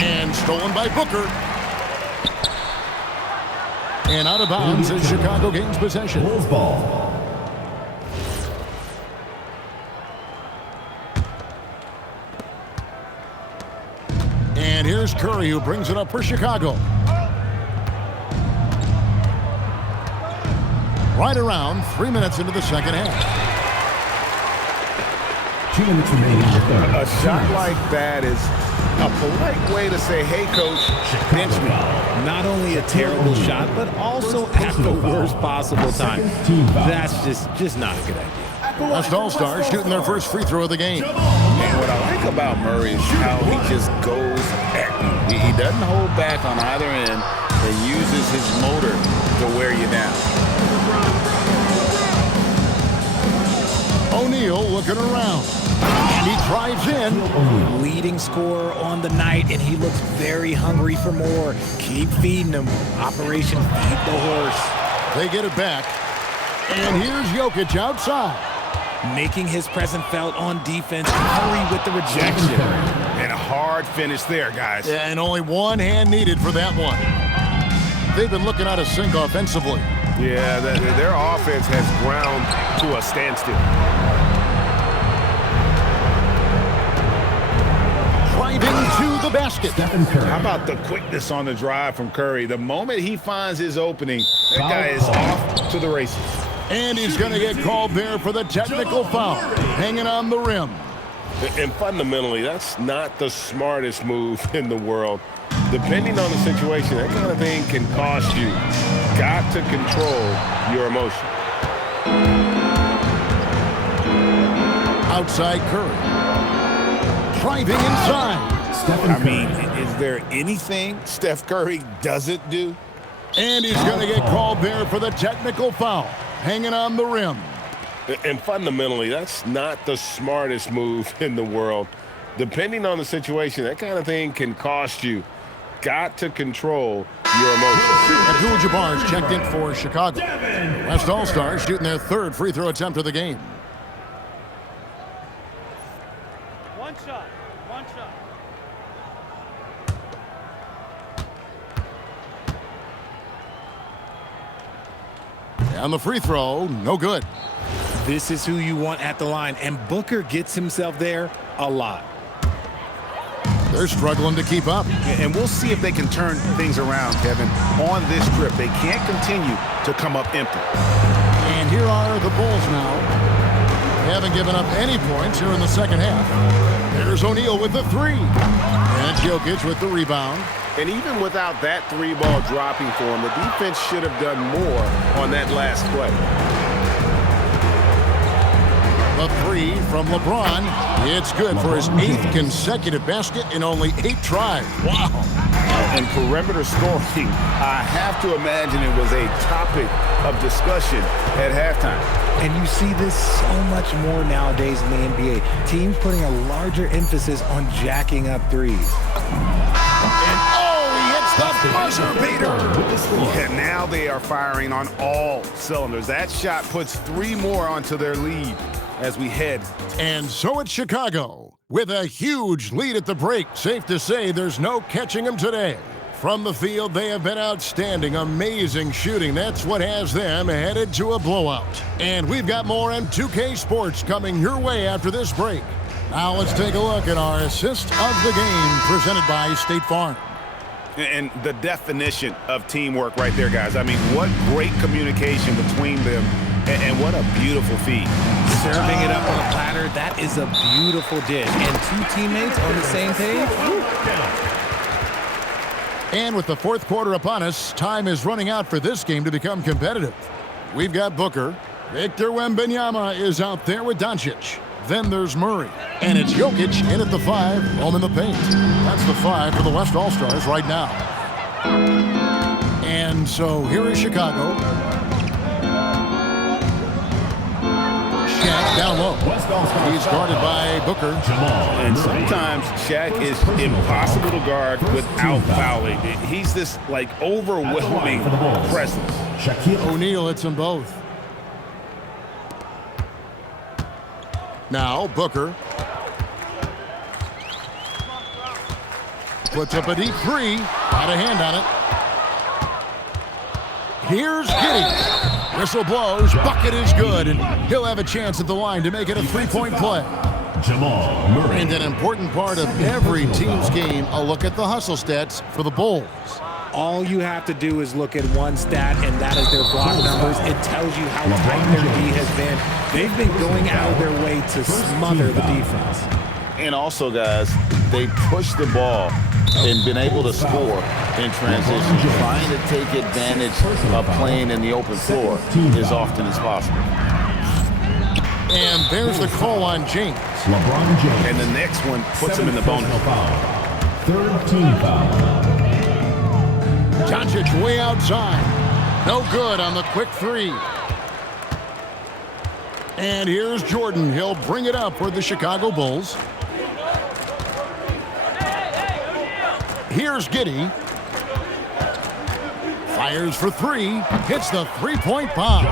And stolen by Booker. And out of bounds as Chicago gains possession. Bulls ball. And here's Curry, who brings it up for Chicago. Right around 3 minutes into the second half. 2 minutes remaining in the third. A shot like that is a polite way to say, hey, coach, bench me. Not only a terrible shot, but also at the worst possible time. That's just not a good idea. West All-Stars shooting their first free throw of the game. And what I like about Murray is how he just goes at you. He doesn't hold back on either end and uses his motor to wear you down. O'Neal looking around. And he drives in. Leading scorer on the night, and he looks very hungry for more. Keep feeding him. Operation Feed the Horse. They get it back. And here's Jokic outside. Making his presence felt on defense. Curry with the rejection. And a hard finish there, guys. Yeah, and only one hand needed for that one. They've been looking out of sync offensively. Yeah, their offense has ground to a standstill. Driving to the basket. How about the quickness on the drive from Curry? The moment he finds his opening, that guy is off to the races. And he's going to get called there for the technical foul, hanging on the rim. And fundamentally, that's not the smartest move in the world. Depending on the situation, that kind of thing can cost you. Got to control your emotion. Outside Curry. Driving inside. I mean, is there anything Steph Curry doesn't do? And he's going to get called there for the technical foul, hanging on the rim. And fundamentally, that's not the smartest move in the world. Depending on the situation, that kind of thing can cost you. Got to control your emotions. Abdul-Jabbar's checked in for Chicago. West All-Stars shooting their third free throw attempt of the game. One shot. And the free throw, no good. This is who you want at the line, and Booker gets himself there a lot. They're struggling to keep up. And we'll see if they can turn things around, Kevin, on this trip. They can't continue to come up empty. And here are the Bulls now. They haven't given up any points here in the second half. There's O'Neal with the three. And Jokic with the rebound. And even without that three ball dropping for him, the defense should have done more on that last play. The three from LeBron. It's good for his 8th consecutive basket in only 8 tries. Wow. And perimeter scoring, I have to imagine it was a topic of discussion at halftime. And you see this so much more nowadays in the NBA. Teams putting a larger emphasis on jacking up threes. And oh, he hits the buzzer beater. Yeah, now they are firing on all cylinders. That shot puts 3 more onto their lead as we head. And so it's Chicago with a huge lead at the break. Safe to say there's no catching them today. From the field, they have been outstanding, amazing shooting. That's what has them headed to a blowout. And we've got more on 2K Sports coming your way after this break. Now let's take a look at our assist of the game presented by State Farm. And the definition of teamwork right there, guys. I mean, what great communication between them, and what a beautiful feed. Serving it up on a platter, that is a beautiful dish. And 2 teammates on the same page. And with the fourth quarter upon us, time is running out for this game to become competitive. We've got Booker. Victor Wembanyama is out there with Doncic. Then there's Murray. And it's Jokic in at the 5, home in the paint. That's the 5 for the West All-Stars right now. And so here is Chicago. Shaq down low. He's guarded by Booker. And sometimes Shaq is impossible to guard without fouling. He's this, like, overwhelming presence. O'Neal hits them both. Now Booker puts up a deep 3. Got a hand on it. Here's Giddey. Whistle blows. Bucket is good, and he'll have a chance at the line to make it a 3-point play. Jamal Murray. And an important part of every team's game, a look at the hustle stats for the Bulls. All you have to do is look at one stat, and that is their block numbers. It tells you how tight their D has been. They've been going out of their way to smother the defense. And also, guys, they push the ball and been able to score in transition. Trying to take advantage of playing in the open floor as often as possible. And there's the call on James. LeBron James. And the next one puts him in the bonus. Third team foul. Doncic way outside. No good on the quick 3. And here's Jordan. He'll bring it up for the Chicago Bulls. Here's Giddey. Fires for 3. Hits the 3-point bomb.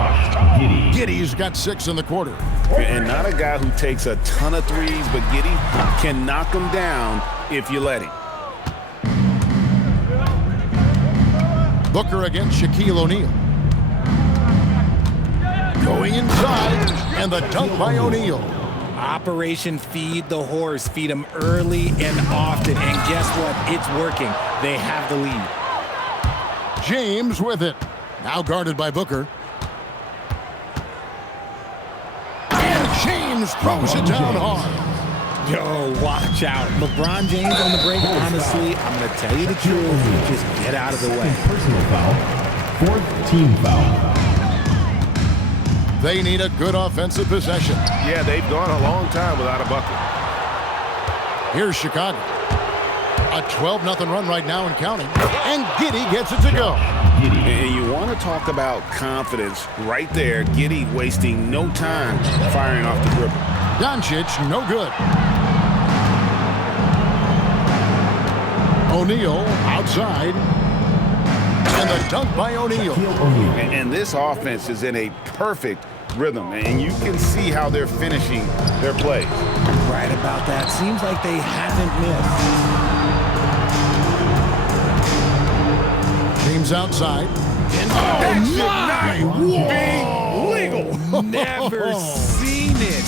Giddey's got 6 in the quarter. And not a guy who takes a ton of threes, but Giddey can knock them down if you let him. Booker against Shaquille O'Neal. Going inside, and the dunk by O'Neal. Operation Feed the Horse. Feed them early and often. And guess what? It's working. They have the lead. James with it. Now guarded by Booker. And James throws it down hard. Yo, watch out. LeBron James on the break, honestly, I'm going to tell you the truth. Just get out of the way. Personal foul. Fourth team foul. They need a good offensive possession. Yeah, they've gone a long time without a bucket. Here's Chicago. A 12-0 run right now and counting. And Giddey gets it to go. And you want to talk about confidence right there. Giddey wasting no time firing off the dribble. Doncic, no good. O'Neal outside. And the dunk by O'Neal. And this offense is in a perfect rhythm. And you can see how they're finishing their plays. Right about that. Seems like they haven't missed. James outside. Legal. Never seen it.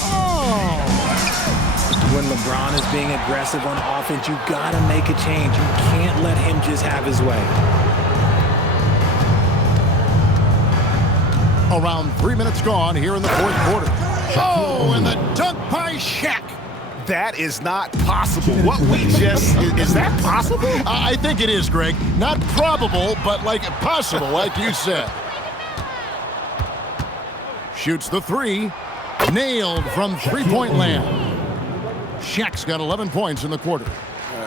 When LeBron is being aggressive on offense, you got to make a change. You can't let him just have his way. Around 3 minutes gone here in the fourth quarter. Oh, and the dunk by Shaq. That is not possible. What we just, is that possible? I think it is, Greg. Not probable, but like possible, like you said. Shoots the 3. Nailed from three-point land. Shaq's got 11 points in the quarter.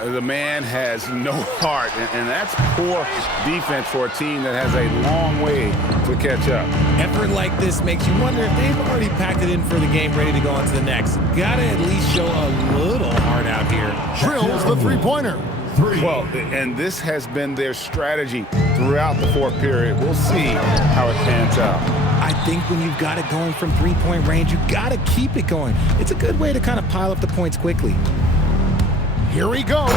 The man has no heart, and that's poor defense for a team that has a long way to catch up. Effort like this makes you wonder if they've already packed it in for the game, ready to go on to the next. Gotta at least show a little heart out here. Drills the three-pointer. 3. Well, and this has been their strategy throughout the fourth period. We'll see how it pans out. I think when you've got it going from three-point range, you got to keep it going. It's a good way to kind of pile up the points quickly. Here he goes,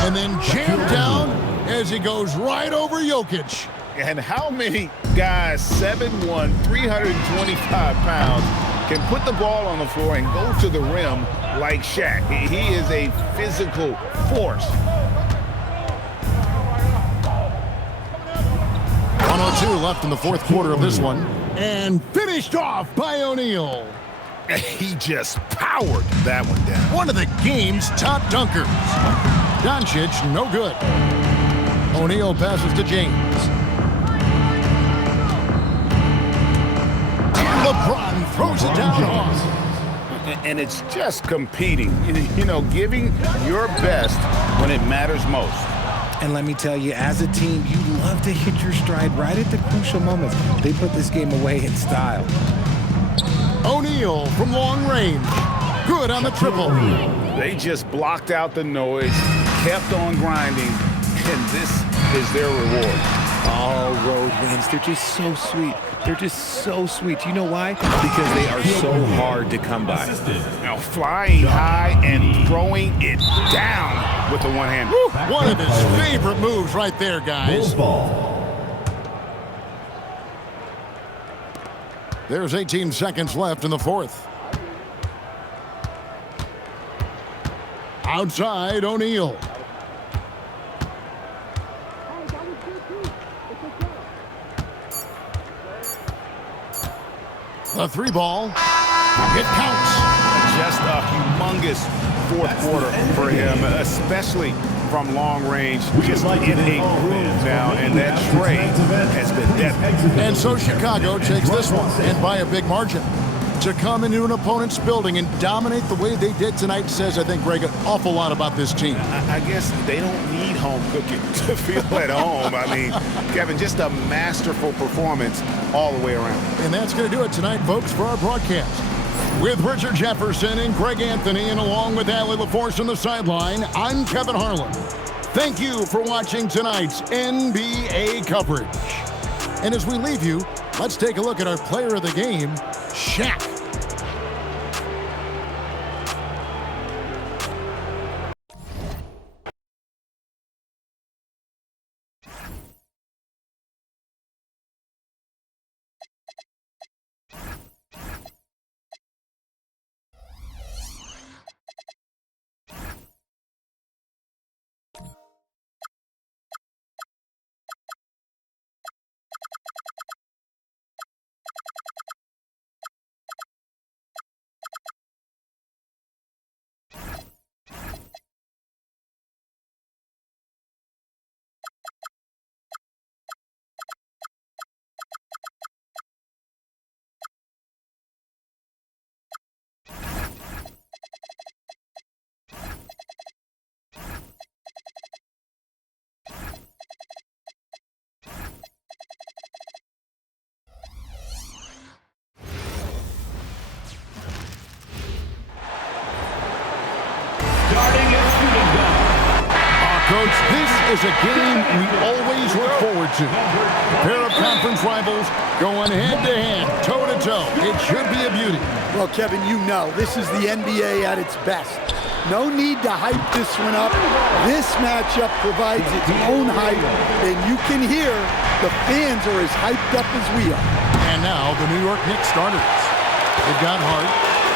and then jammed down as he goes right over Jokic. And how many guys, 7'1", 325 pounds, can put the ball on the floor and go to the rim like Shaq? He is a physical force. 1:02 left in the fourth quarter of this one. And finished off by O'Neal. He just powered that one down. One of the game's top dunkers. Doncic, no good. O'Neal passes to James. LeBron throws it down hard. And it's just competing, you know, giving your best when it matters most. And let me tell you, as a team, you love to hit your stride right at the crucial moments. They put this game away in style. O'Neal from long range. Good on the triple. They just blocked out the noise, kept on grinding, and this is their reward. All road wins. They're just so sweet. They're just so sweet. You know why? Because they are so hard to come by. Now flying high and throwing it down with the one hand. One of his favorite moves right there, guys. There's 18 seconds left in the fourth. Outside, O'Neal. The three ball. It counts. Just a humongous fourth quarter for him, especially from long range. Just in a groove now, and that trade has been deadly. And so Chicago takes this one, and by a big margin. To come into an opponent's building and dominate the way they did tonight says, I think, Greg, an awful lot about this team. I guess they don't need home cooking to feel at home. I mean, Kevin, just a masterful performance all the way around. And that's going to do it tonight, folks, for our broadcast. With Richard Jefferson and Greg Anthony, and along with Allie LaForce on the sideline, I'm Kevin Harlan. Thank you for watching tonight's NBA coverage. And as we leave you, let's take a look at our player of the game, Shaq. Coach, this is a game we always look forward to. A pair of conference rivals going head-to-head, toe-to-toe. It should be a beauty. Well, Kevin, you know, this is the NBA at its best. No need to hype this one up. This matchup provides its own hype, and you can hear the fans are as hyped up as we are. And now the New York Knicks starters. They've got Hart.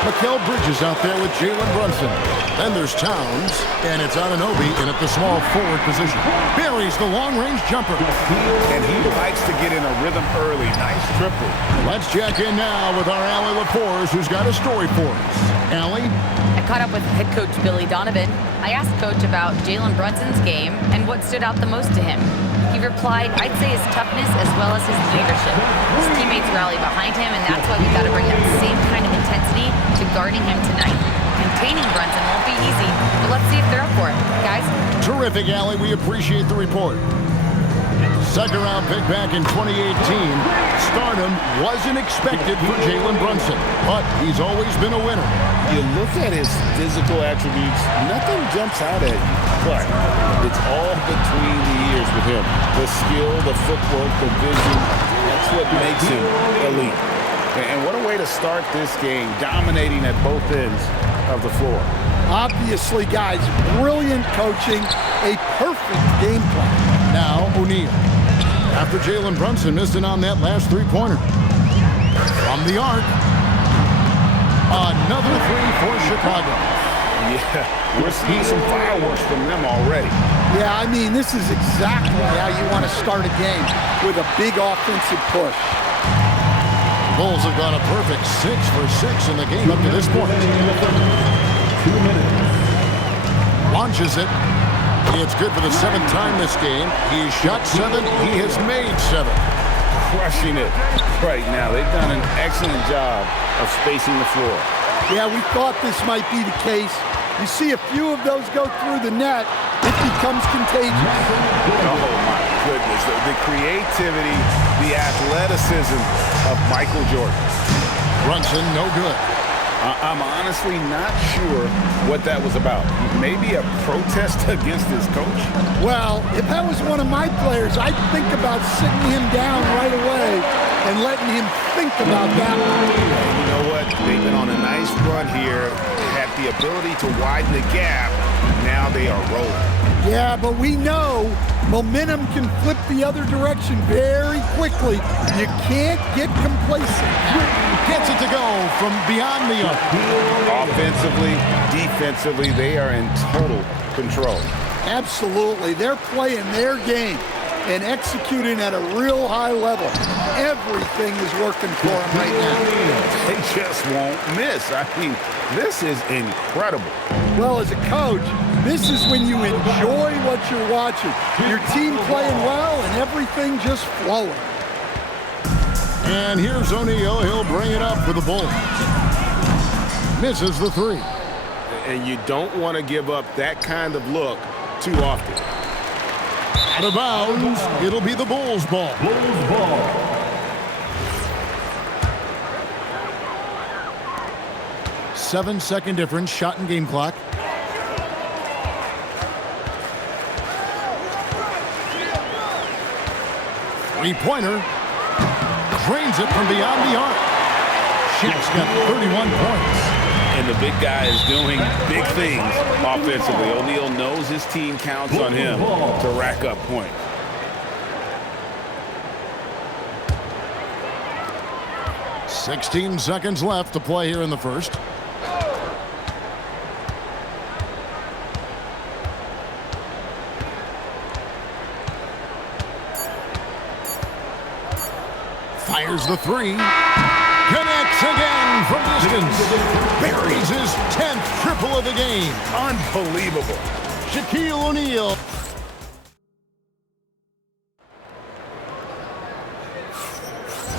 Mikal Bridges out there with Jalen Brunson. Then there's Towns, and it's Anunoby in at the small forward position. Buries the long-range jumper. And he likes to get in a rhythm early. Nice triple. Let's check in now with our Allie LaForce, who's got a story for us. Allie? I caught up with head coach Billy Donovan. I asked Coach about Jalen Brunson's game and what stood out the most to him. He replied, I'd say his toughness as well as his leadership. His teammates rally behind him, and that's why we got to bring that same kind of intensity to guarding him tonight. Containing Brunson won't be easy, but let's see if they're up for it. Guys? Terrific, Allie. We appreciate the report. Second-round pick back in 2018. Stardom wasn't expected for Jalen Brunson, but he's always been a winner. You look at his physical attributes, nothing jumps out at you. But it's all between the ears with him. The skill, the footwork, the vision, that's what makes him elite. And what a way to start this game, dominating at both ends of the floor. Obviously, guys, brilliant coaching, a perfect game plan. Now, O'Neal. After Jalen Brunson missed it on that last three-pointer. From the arc, another three for Chicago. Yeah, we're seeing some fireworks from them already. Yeah, I mean, this is exactly how you want to start a game, with a big offensive push. Bulls have gone a perfect 6 for 6 in the game up to this point. 2 minutes. Launches it. It's good for the 7th time this game. He's shot 7. He has made 7. Crushing it right now. They've done an excellent job of spacing the floor. Yeah, we thought this might be the case. You see a few of those go through the net, it becomes contagious. Oh, my goodness. The creativity, the athleticism of Michael Jordan. Brunson, no good. I'm honestly not sure what that was about. Maybe a protest against his coach? Well, if that was one of my players, I'd think about sitting him down right away and letting him think about that one. You know what? They've been on a nice run here, had the ability to widen the gap. Now they are rolling. Yeah, but we know momentum can flip the other direction very quickly. You can't get complacent. Gets it to go from beyond the arc. Offensively, defensively, they are in total control. Absolutely. They're playing their game and executing at a real high level. Everything is working for them right now. They just won't miss. I mean, this is incredible. Well, as a coach, this is when you enjoy what you're watching. Your team playing well and everything just flowing. And here's O'Neal. He'll bring it up for the Bulls. Misses the three. And you don't want to give up that kind of look too often. Out of bounds. It'll be the Bulls' ball. Bulls ball. Seven-second difference. Shot and game clock. Three-pointer. Drains it from beyond the arc. Shaq's got 31 points. And the big guy is doing big things offensively. O'Neal knows his team counts on him to rack up points. "16 seconds left to play here in the first. Fires the three. Connects again from distance. Buries his 10th triple of the game. Unbelievable. Shaquille O'Neal.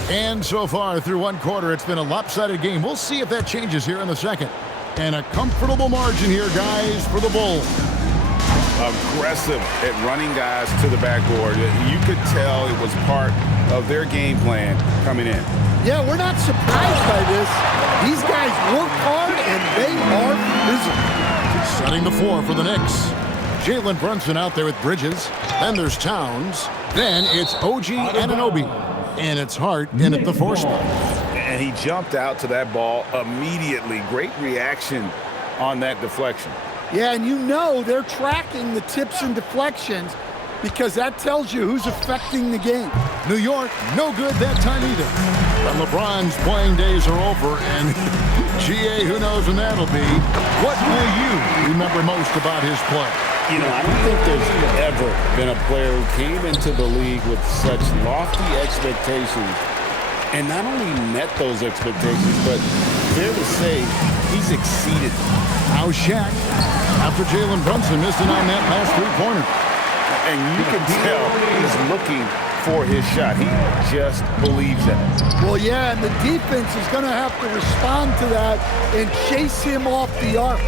And so far through one quarter, it's been a lopsided game. We'll see if that changes here in the second. And a comfortable margin here, guys, for the Bulls. Aggressive at running guys to the backboard. You could tell it was part of their game plan coming in. Yeah, we're not surprised by this. These guys work hard and they are physical. Setting the floor for the Knicks. Jalen Brunson out there with Bridges. Then there's Towns. Then it's OG Anunoby. And it's Hart in at the 4 spot. And he jumped out to that ball immediately. Great reaction on that deflection. Yeah, and you know they're tracking the tips and deflections because that tells you who's affecting the game. New York, no good that time either. And LeBron's playing days are over, and GA, who knows when that'll be. What will you remember most about his play? You know, I don't think there's ever been a player who came into the league with such lofty expectations and not only met those expectations, but fair to say he's exceeded. Now Shaq, after Jalen Brunson missed it on that last three-pointer. And you can tell he's looking for his shot. He just believes in it. Well, yeah, and the defense is going to have to respond to that and chase him off the arc.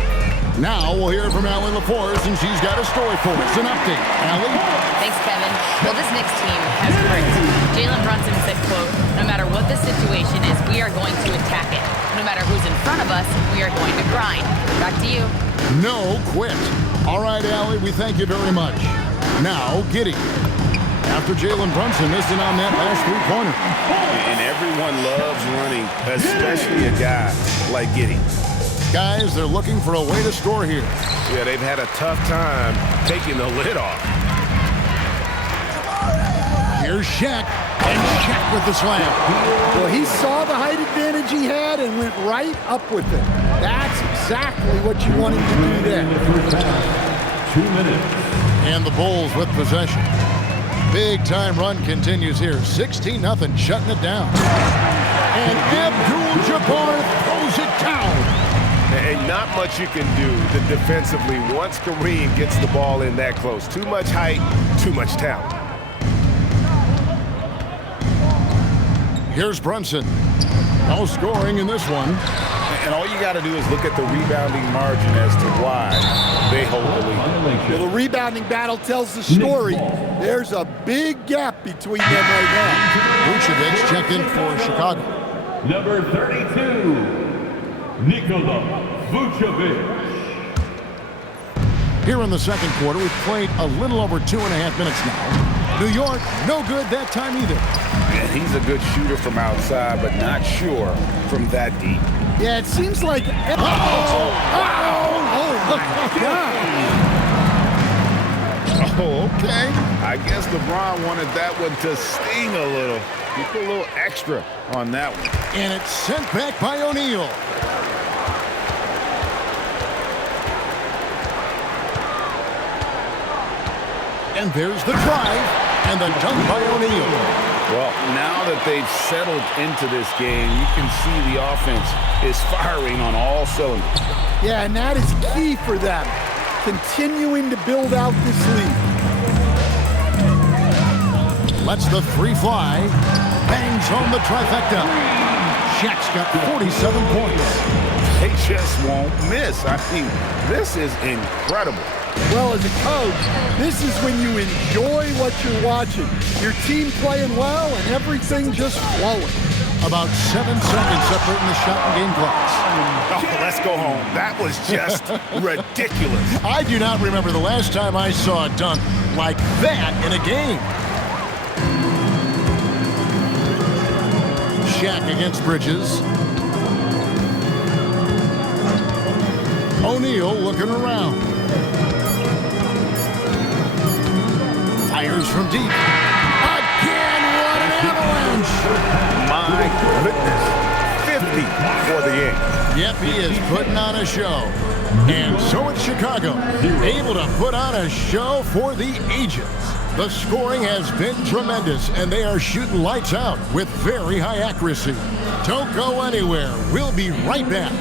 Now we'll hear from Allie LaForce, and she's got a story for us. An update. Allie? Thanks, Kevin. Well, this Knicks team has grit. Jalen Brunson said, quote, "No matter what the situation is, we are going to attack it. No matter who's in front of us, we are going to grind." Back to you. No quit. All right, Allie, we thank you very much. Now, Giddey. After Jalen Brunson missed it on that last three-pointer. And everyone loves running, especially a guy like Giddey. Guys, they're looking for a way to score here. Yeah, they've had a tough time taking the lid off. Here's Shaq, and Shaq with the slam. Well, he saw the height advantage he had and went right up with it. That's exactly what you want him to do there. 2 minutes. And the Bulls with possession. Big-time run continues here. 16-0, shutting it down. And Abdul-Jabbar throws it down. And not much you can do defensively once Kareem gets the ball in that close. Too much height, too much talent. Here's Brunson. No scoring in this one. And all you got to do is look at the rebounding margin as to why they hold the lead. Well, the rebounding battle tells the story. There's a big gap between them right now. Vucevic checked in for Chicago. Number 32. Nikola Vucevic. Here in the second quarter, we've played a little over 2.5 minutes now. New York, no good that time either. And he's a good shooter from outside, but not sure from that deep. Yeah, it seems like... Oh my God. Oh, okay. I guess LeBron wanted that one to sting a little. He put a little extra on that one. And it's sent back by O'Neal. And there's the drive and the dunk by O'Neal. Well, now that they've settled into this game, you can see the offense is firing on all cylinders. Yeah, and that is key for them. Continuing to build out this lead. Lets the three fly. Bangs home the trifecta. Shaq's got 47 points. They just won't miss. I mean, this is incredible. Well, as a coach, this is when you enjoy what you're watching. Your team playing well and everything just flowing. About 7 seconds separating the shot and game clocks. Oh, let's go home. That was just ridiculous. I do not remember the last time I saw a dunk like that in a game. Shaq against Bridges. O'Neal looking around. Fires from deep. Again, what an avalanche! My goodness. 50 for the game. Yep, he is putting on a show. And so it's Chicago, able to put on a show for the ages. The scoring has been tremendous, and they are shooting lights out with very high accuracy. Don't go anywhere. We'll be right back.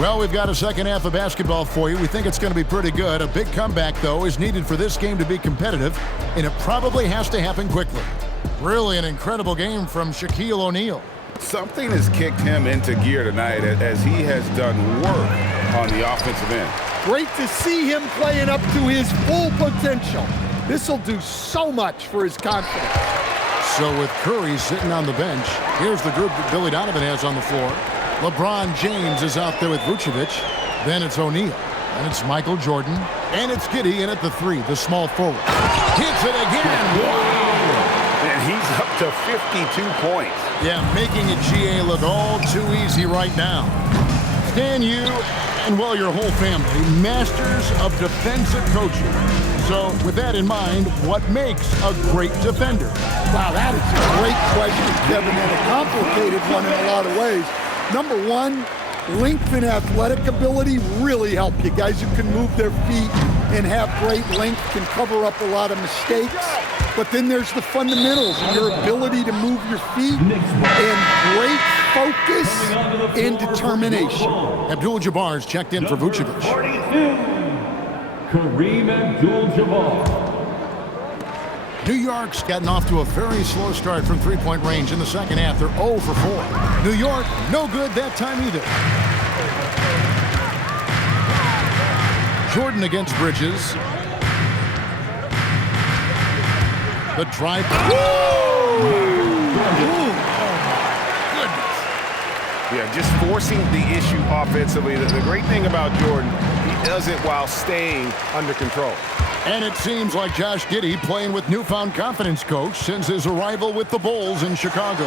Well, we've got a second half of basketball for you. We think it's going to be pretty good. A big comeback, though, is needed for this game to be competitive, and it probably has to happen quickly. Really an incredible game from Shaquille O'Neal. Something has kicked him into gear tonight as he has done work on the offensive end. Great to see him playing up to his full potential. This will do so much for his confidence. So with Curry sitting on the bench, here's the group that Billy Donovan has on the floor. LeBron James is out there with Vucevic. Then it's O'Neal. And it's Michael Jordan. And it's Giddey in at the three, the small forward. Hits it again. Wow! And he's up to 52 points. Yeah, making it GA look all too easy right now. Stan, you and, well, your whole family, masters of defensive coaching. So with that in mind, what makes a great defender? Wow, that is a great question, Kevin, and a complicated one in a lot of ways. Number one, Length and athletic ability really help you. Guys who can move their feet and have great length can cover up a lot of mistakes. But then there's the fundamentals, your ability to move your feet and great focus and determination. Abdul-Jabbar's checked in for Vucevic. Kareem Abdul-Jabbar. New York's gotten off to a very slow start from three-point range in the second half. They're 0 for 4. New York, no good that time either. Jordan against Bridges. The drive. Yeah, just forcing the issue offensively. The great thing about Jordan, he does it while staying under control. And it seems like Josh Giddey playing with newfound confidence, coach, since his arrival with the Bulls in Chicago.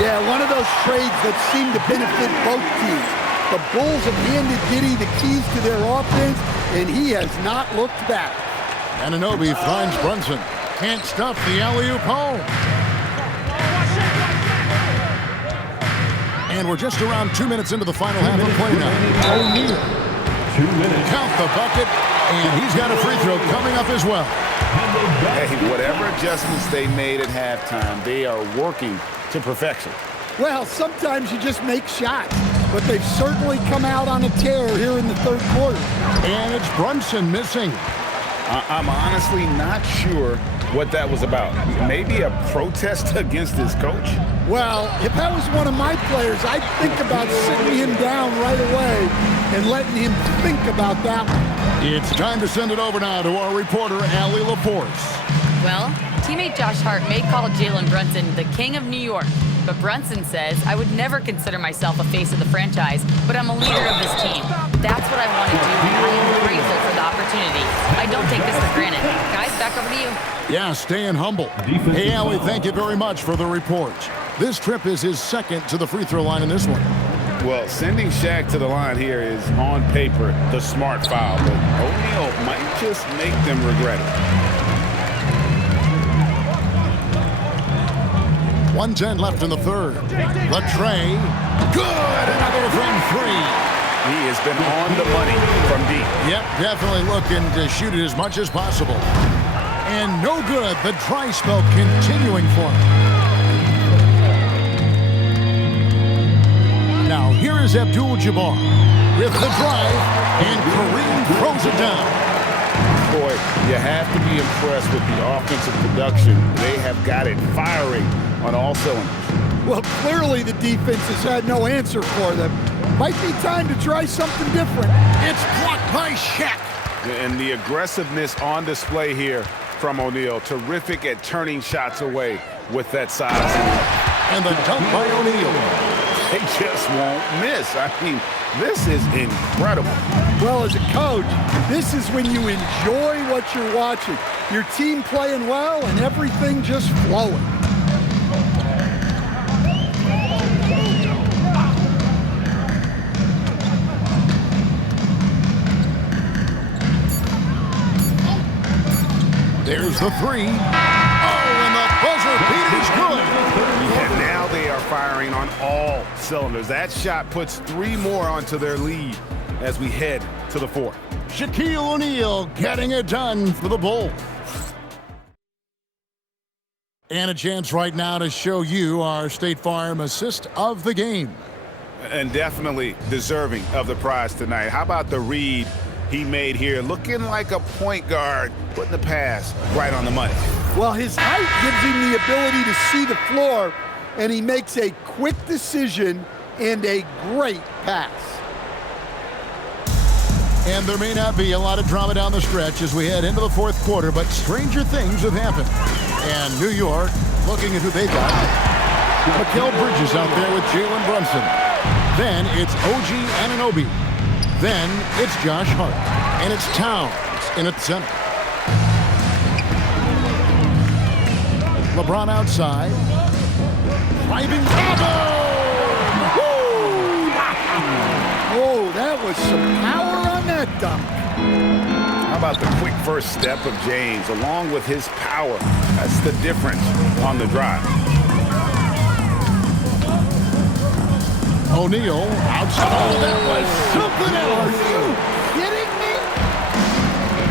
Yeah, one of those trades that seem to benefit both teams. The Bulls have handed Giddey the keys to their offense, and he has not looked back. Anunoby finds Brunson. Can't stuff the alley-oop home. And we're just around 2 minutes into the final half of play now. O'Neal. 2 minutes. Count the bucket, and he's got a free throw coming up as well. Hey, whatever adjustments they made at halftime, they are working to perfection. Well, sometimes you just make shots, but they've certainly come out on a tear here in the third quarter. And it's Brunson missing. I'm honestly not sure what that was about. Maybe a protest against his coach? Well, if that was one of my players, I'd think about sitting him down right away and letting him think about that one. It's time to send it over now to our reporter, Allie LaForce. Well, teammate Josh Hart may call Jalen Brunson the king of New York, but Brunson says, I would never consider myself a face of the franchise, but I'm a leader of this team. That's what I want to do, and I am grateful for the opportunity. I don't take this for granted. Guys, back over to you. Yeah, staying humble. Hey, Allie, thank you very much for the report. This trip is his second to the free throw line in this one. Well, sending Shaq to the line here is, on paper, the smart foul, but O'Neal might just make them regret it. 1:10 left in the third. Latrey, good, another from three. He has been on the money from deep. Yep, definitely looking to shoot it as much as possible. And no good, the dry spell continuing for him. Now here is Abdul-Jabbar with the drive, and Kareem throws it down. Boy, you have to be impressed with the offensive production. They have got it firing on all cylinders. Well, clearly the defense has had no answer for them. Might be time to try something different. It's blocked by Shaq. And the aggressiveness on display here from O'Neal. Terrific at turning shots away with that size. And the dunk by O'Neal. They just won't miss. I mean, this is incredible. Well, as a coach, this is when you enjoy what you're watching. Your team playing well and everything just flowing. There's the three. Oh, and the buzzer beat is good. And now they are firing on all cylinders. That shot puts 3 more onto their lead as we head to the fourth. Shaquille O'Neal getting it done for the Bulls. And a chance right now to show you our State Farm assist of the game. And definitely deserving of the prize tonight. How about the read he made here? Looking like a point guard, putting the pass right on the money. Well, his height gives him the ability to see the floor, and he makes a quick decision and a great pass. And there may not be a lot of drama down the stretch as we head into the fourth quarter, but stranger things have happened. And New York looking at who they got. Mikal Bridges out there with Jalen Brunson. Then it's OG Anunoby. Then it's Josh Hart. And it's Towns in at center. LeBron outside. Driving. Oh, that was some power on that dunk. How about the quick first step of James along with his power? That's the difference on the drive. O'Neal outside. Oh, that was something else. Are you kidding me?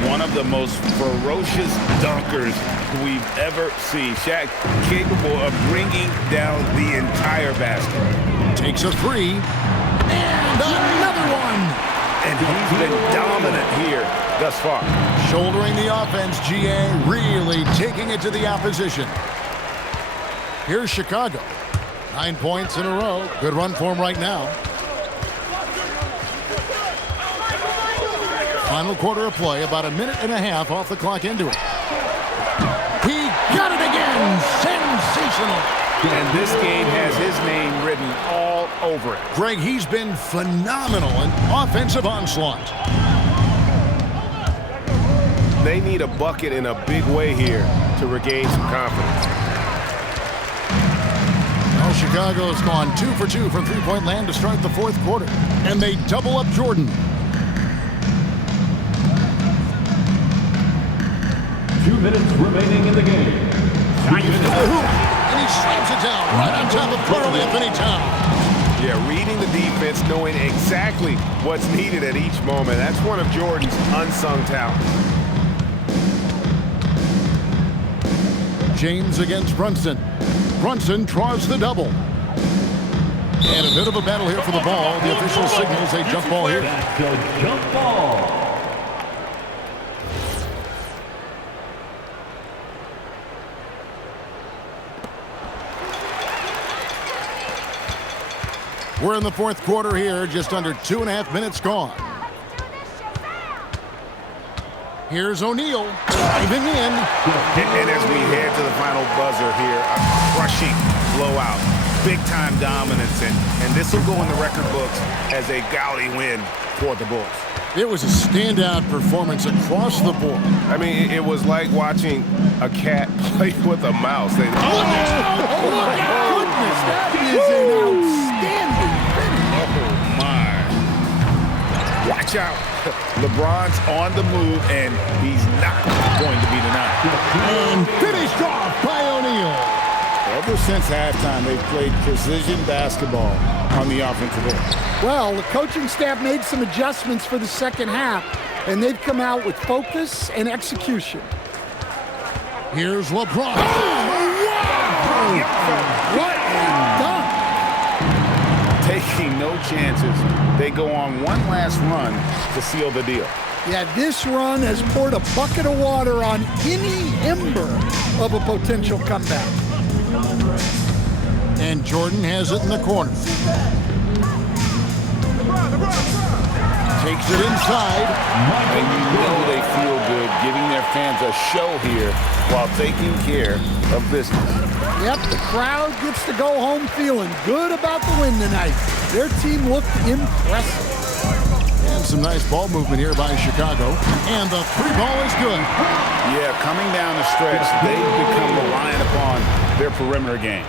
One of the most ferocious dunkers we've ever seen. Shaq capable of bringing down the entire basket. Takes a three. And another one. And he's been dominant here thus far. Shouldering the offense, GA really taking it to the opposition. Here's Chicago. 9 points in a row. Good run for him right now. Final quarter of play, about a minute and a half off the clock into it. He got it again. Sensational. And this game has his name written all over it. Greg, he's been phenomenal in offensive onslaught. They need a bucket in a big way here to regain some confidence. Well, Chicago's gone 2 for 2 from three-point land to start the fourth quarter. And they double up Jordan. 2 minutes remaining in the game. And he slams it down right on top of Karl Anthony Towns. Yeah, reading the defense, knowing exactly what's needed at each moment. That's one of Jordan's unsung talents. James against Brunson. Brunson draws the double. And a bit of a battle here for the ball. The official signals a jump ball here. That's a jump ball. We're in the fourth quarter here, just under 2.5 minutes gone. Here's O'Neal diving in. And as we head to the final buzzer here, a crushing blowout, big-time dominance, and this will go in the record books as a gaudy win for the Bulls. It was a standout performance across the board. I mean, it was like watching a cat play with a mouse. Oh, my goodness, that is an outstanding finish. Oh, my. Watch out. LeBron's on the move, and he's not going to be denied. And finished off by O'Neal. Ever since halftime, they've played precision basketball on the offensive end. Well, the coaching staff made some adjustments for the second half, and they've come out with focus and execution. Here's LeBron. What a dunk! Taking no chances. They go on one last run to seal the deal. Yeah, this run has poured a bucket of water on any ember of a potential comeback. And Jordan has it in the corner. Takes it inside. And you know they feel good giving their fans a show here while taking care of business. Yep, the crowd gets to go home feeling good about the win tonight. Their team looked impressive. And some nice ball movement here by Chicago. And the three ball is good. Yeah, coming down the stretch, they've become reliant upon their perimeter game.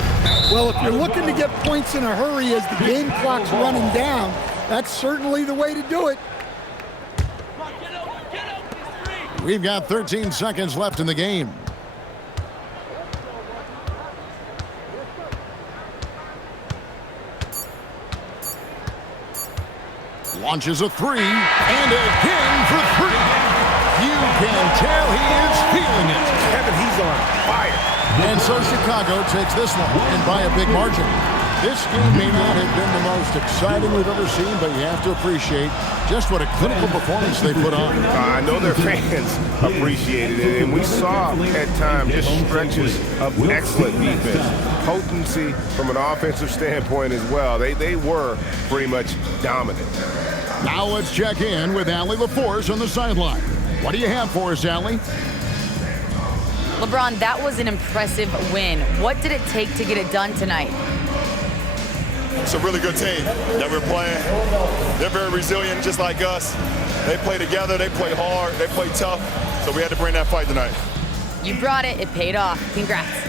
Well, if you're looking to get points in a hurry as the game clock's running down, that's certainly the way to do it. We've got 13 seconds left in the game. Launches a three, and again for three. You can tell he is feeling it. Kevin, he's on fire. And so Chicago takes this one, and by a big margin. This game may not have been the most exciting we've ever seen, but you have to appreciate just what a clinical performance they put on. I know their fans appreciated it, and we saw at times just stretches of excellent defense, potency from an offensive standpoint as well. They were pretty much dominant. Now let's check in with Allie LaForce on the sideline. What do you have for us, Allie? LeBron, that was an impressive win. What did it take to get it done tonight? It's a really good team that we're playing. They're very resilient, just like us. They play together, they play hard, they play tough. So we had to bring that fight tonight. You brought it. It paid off. Congrats.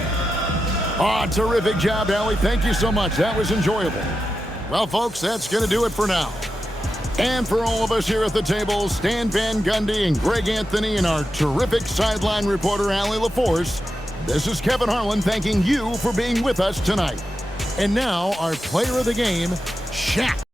Oh, terrific job, Allie. Thank you so much. That was enjoyable. Well, folks, that's going to do it for now. And for all of us here at the table, Stan Van Gundy and Greg Anthony and our terrific sideline reporter, Allie LaForce, this is Kevin Harlan thanking you for being with us tonight. And now, our player of the game, Shaq.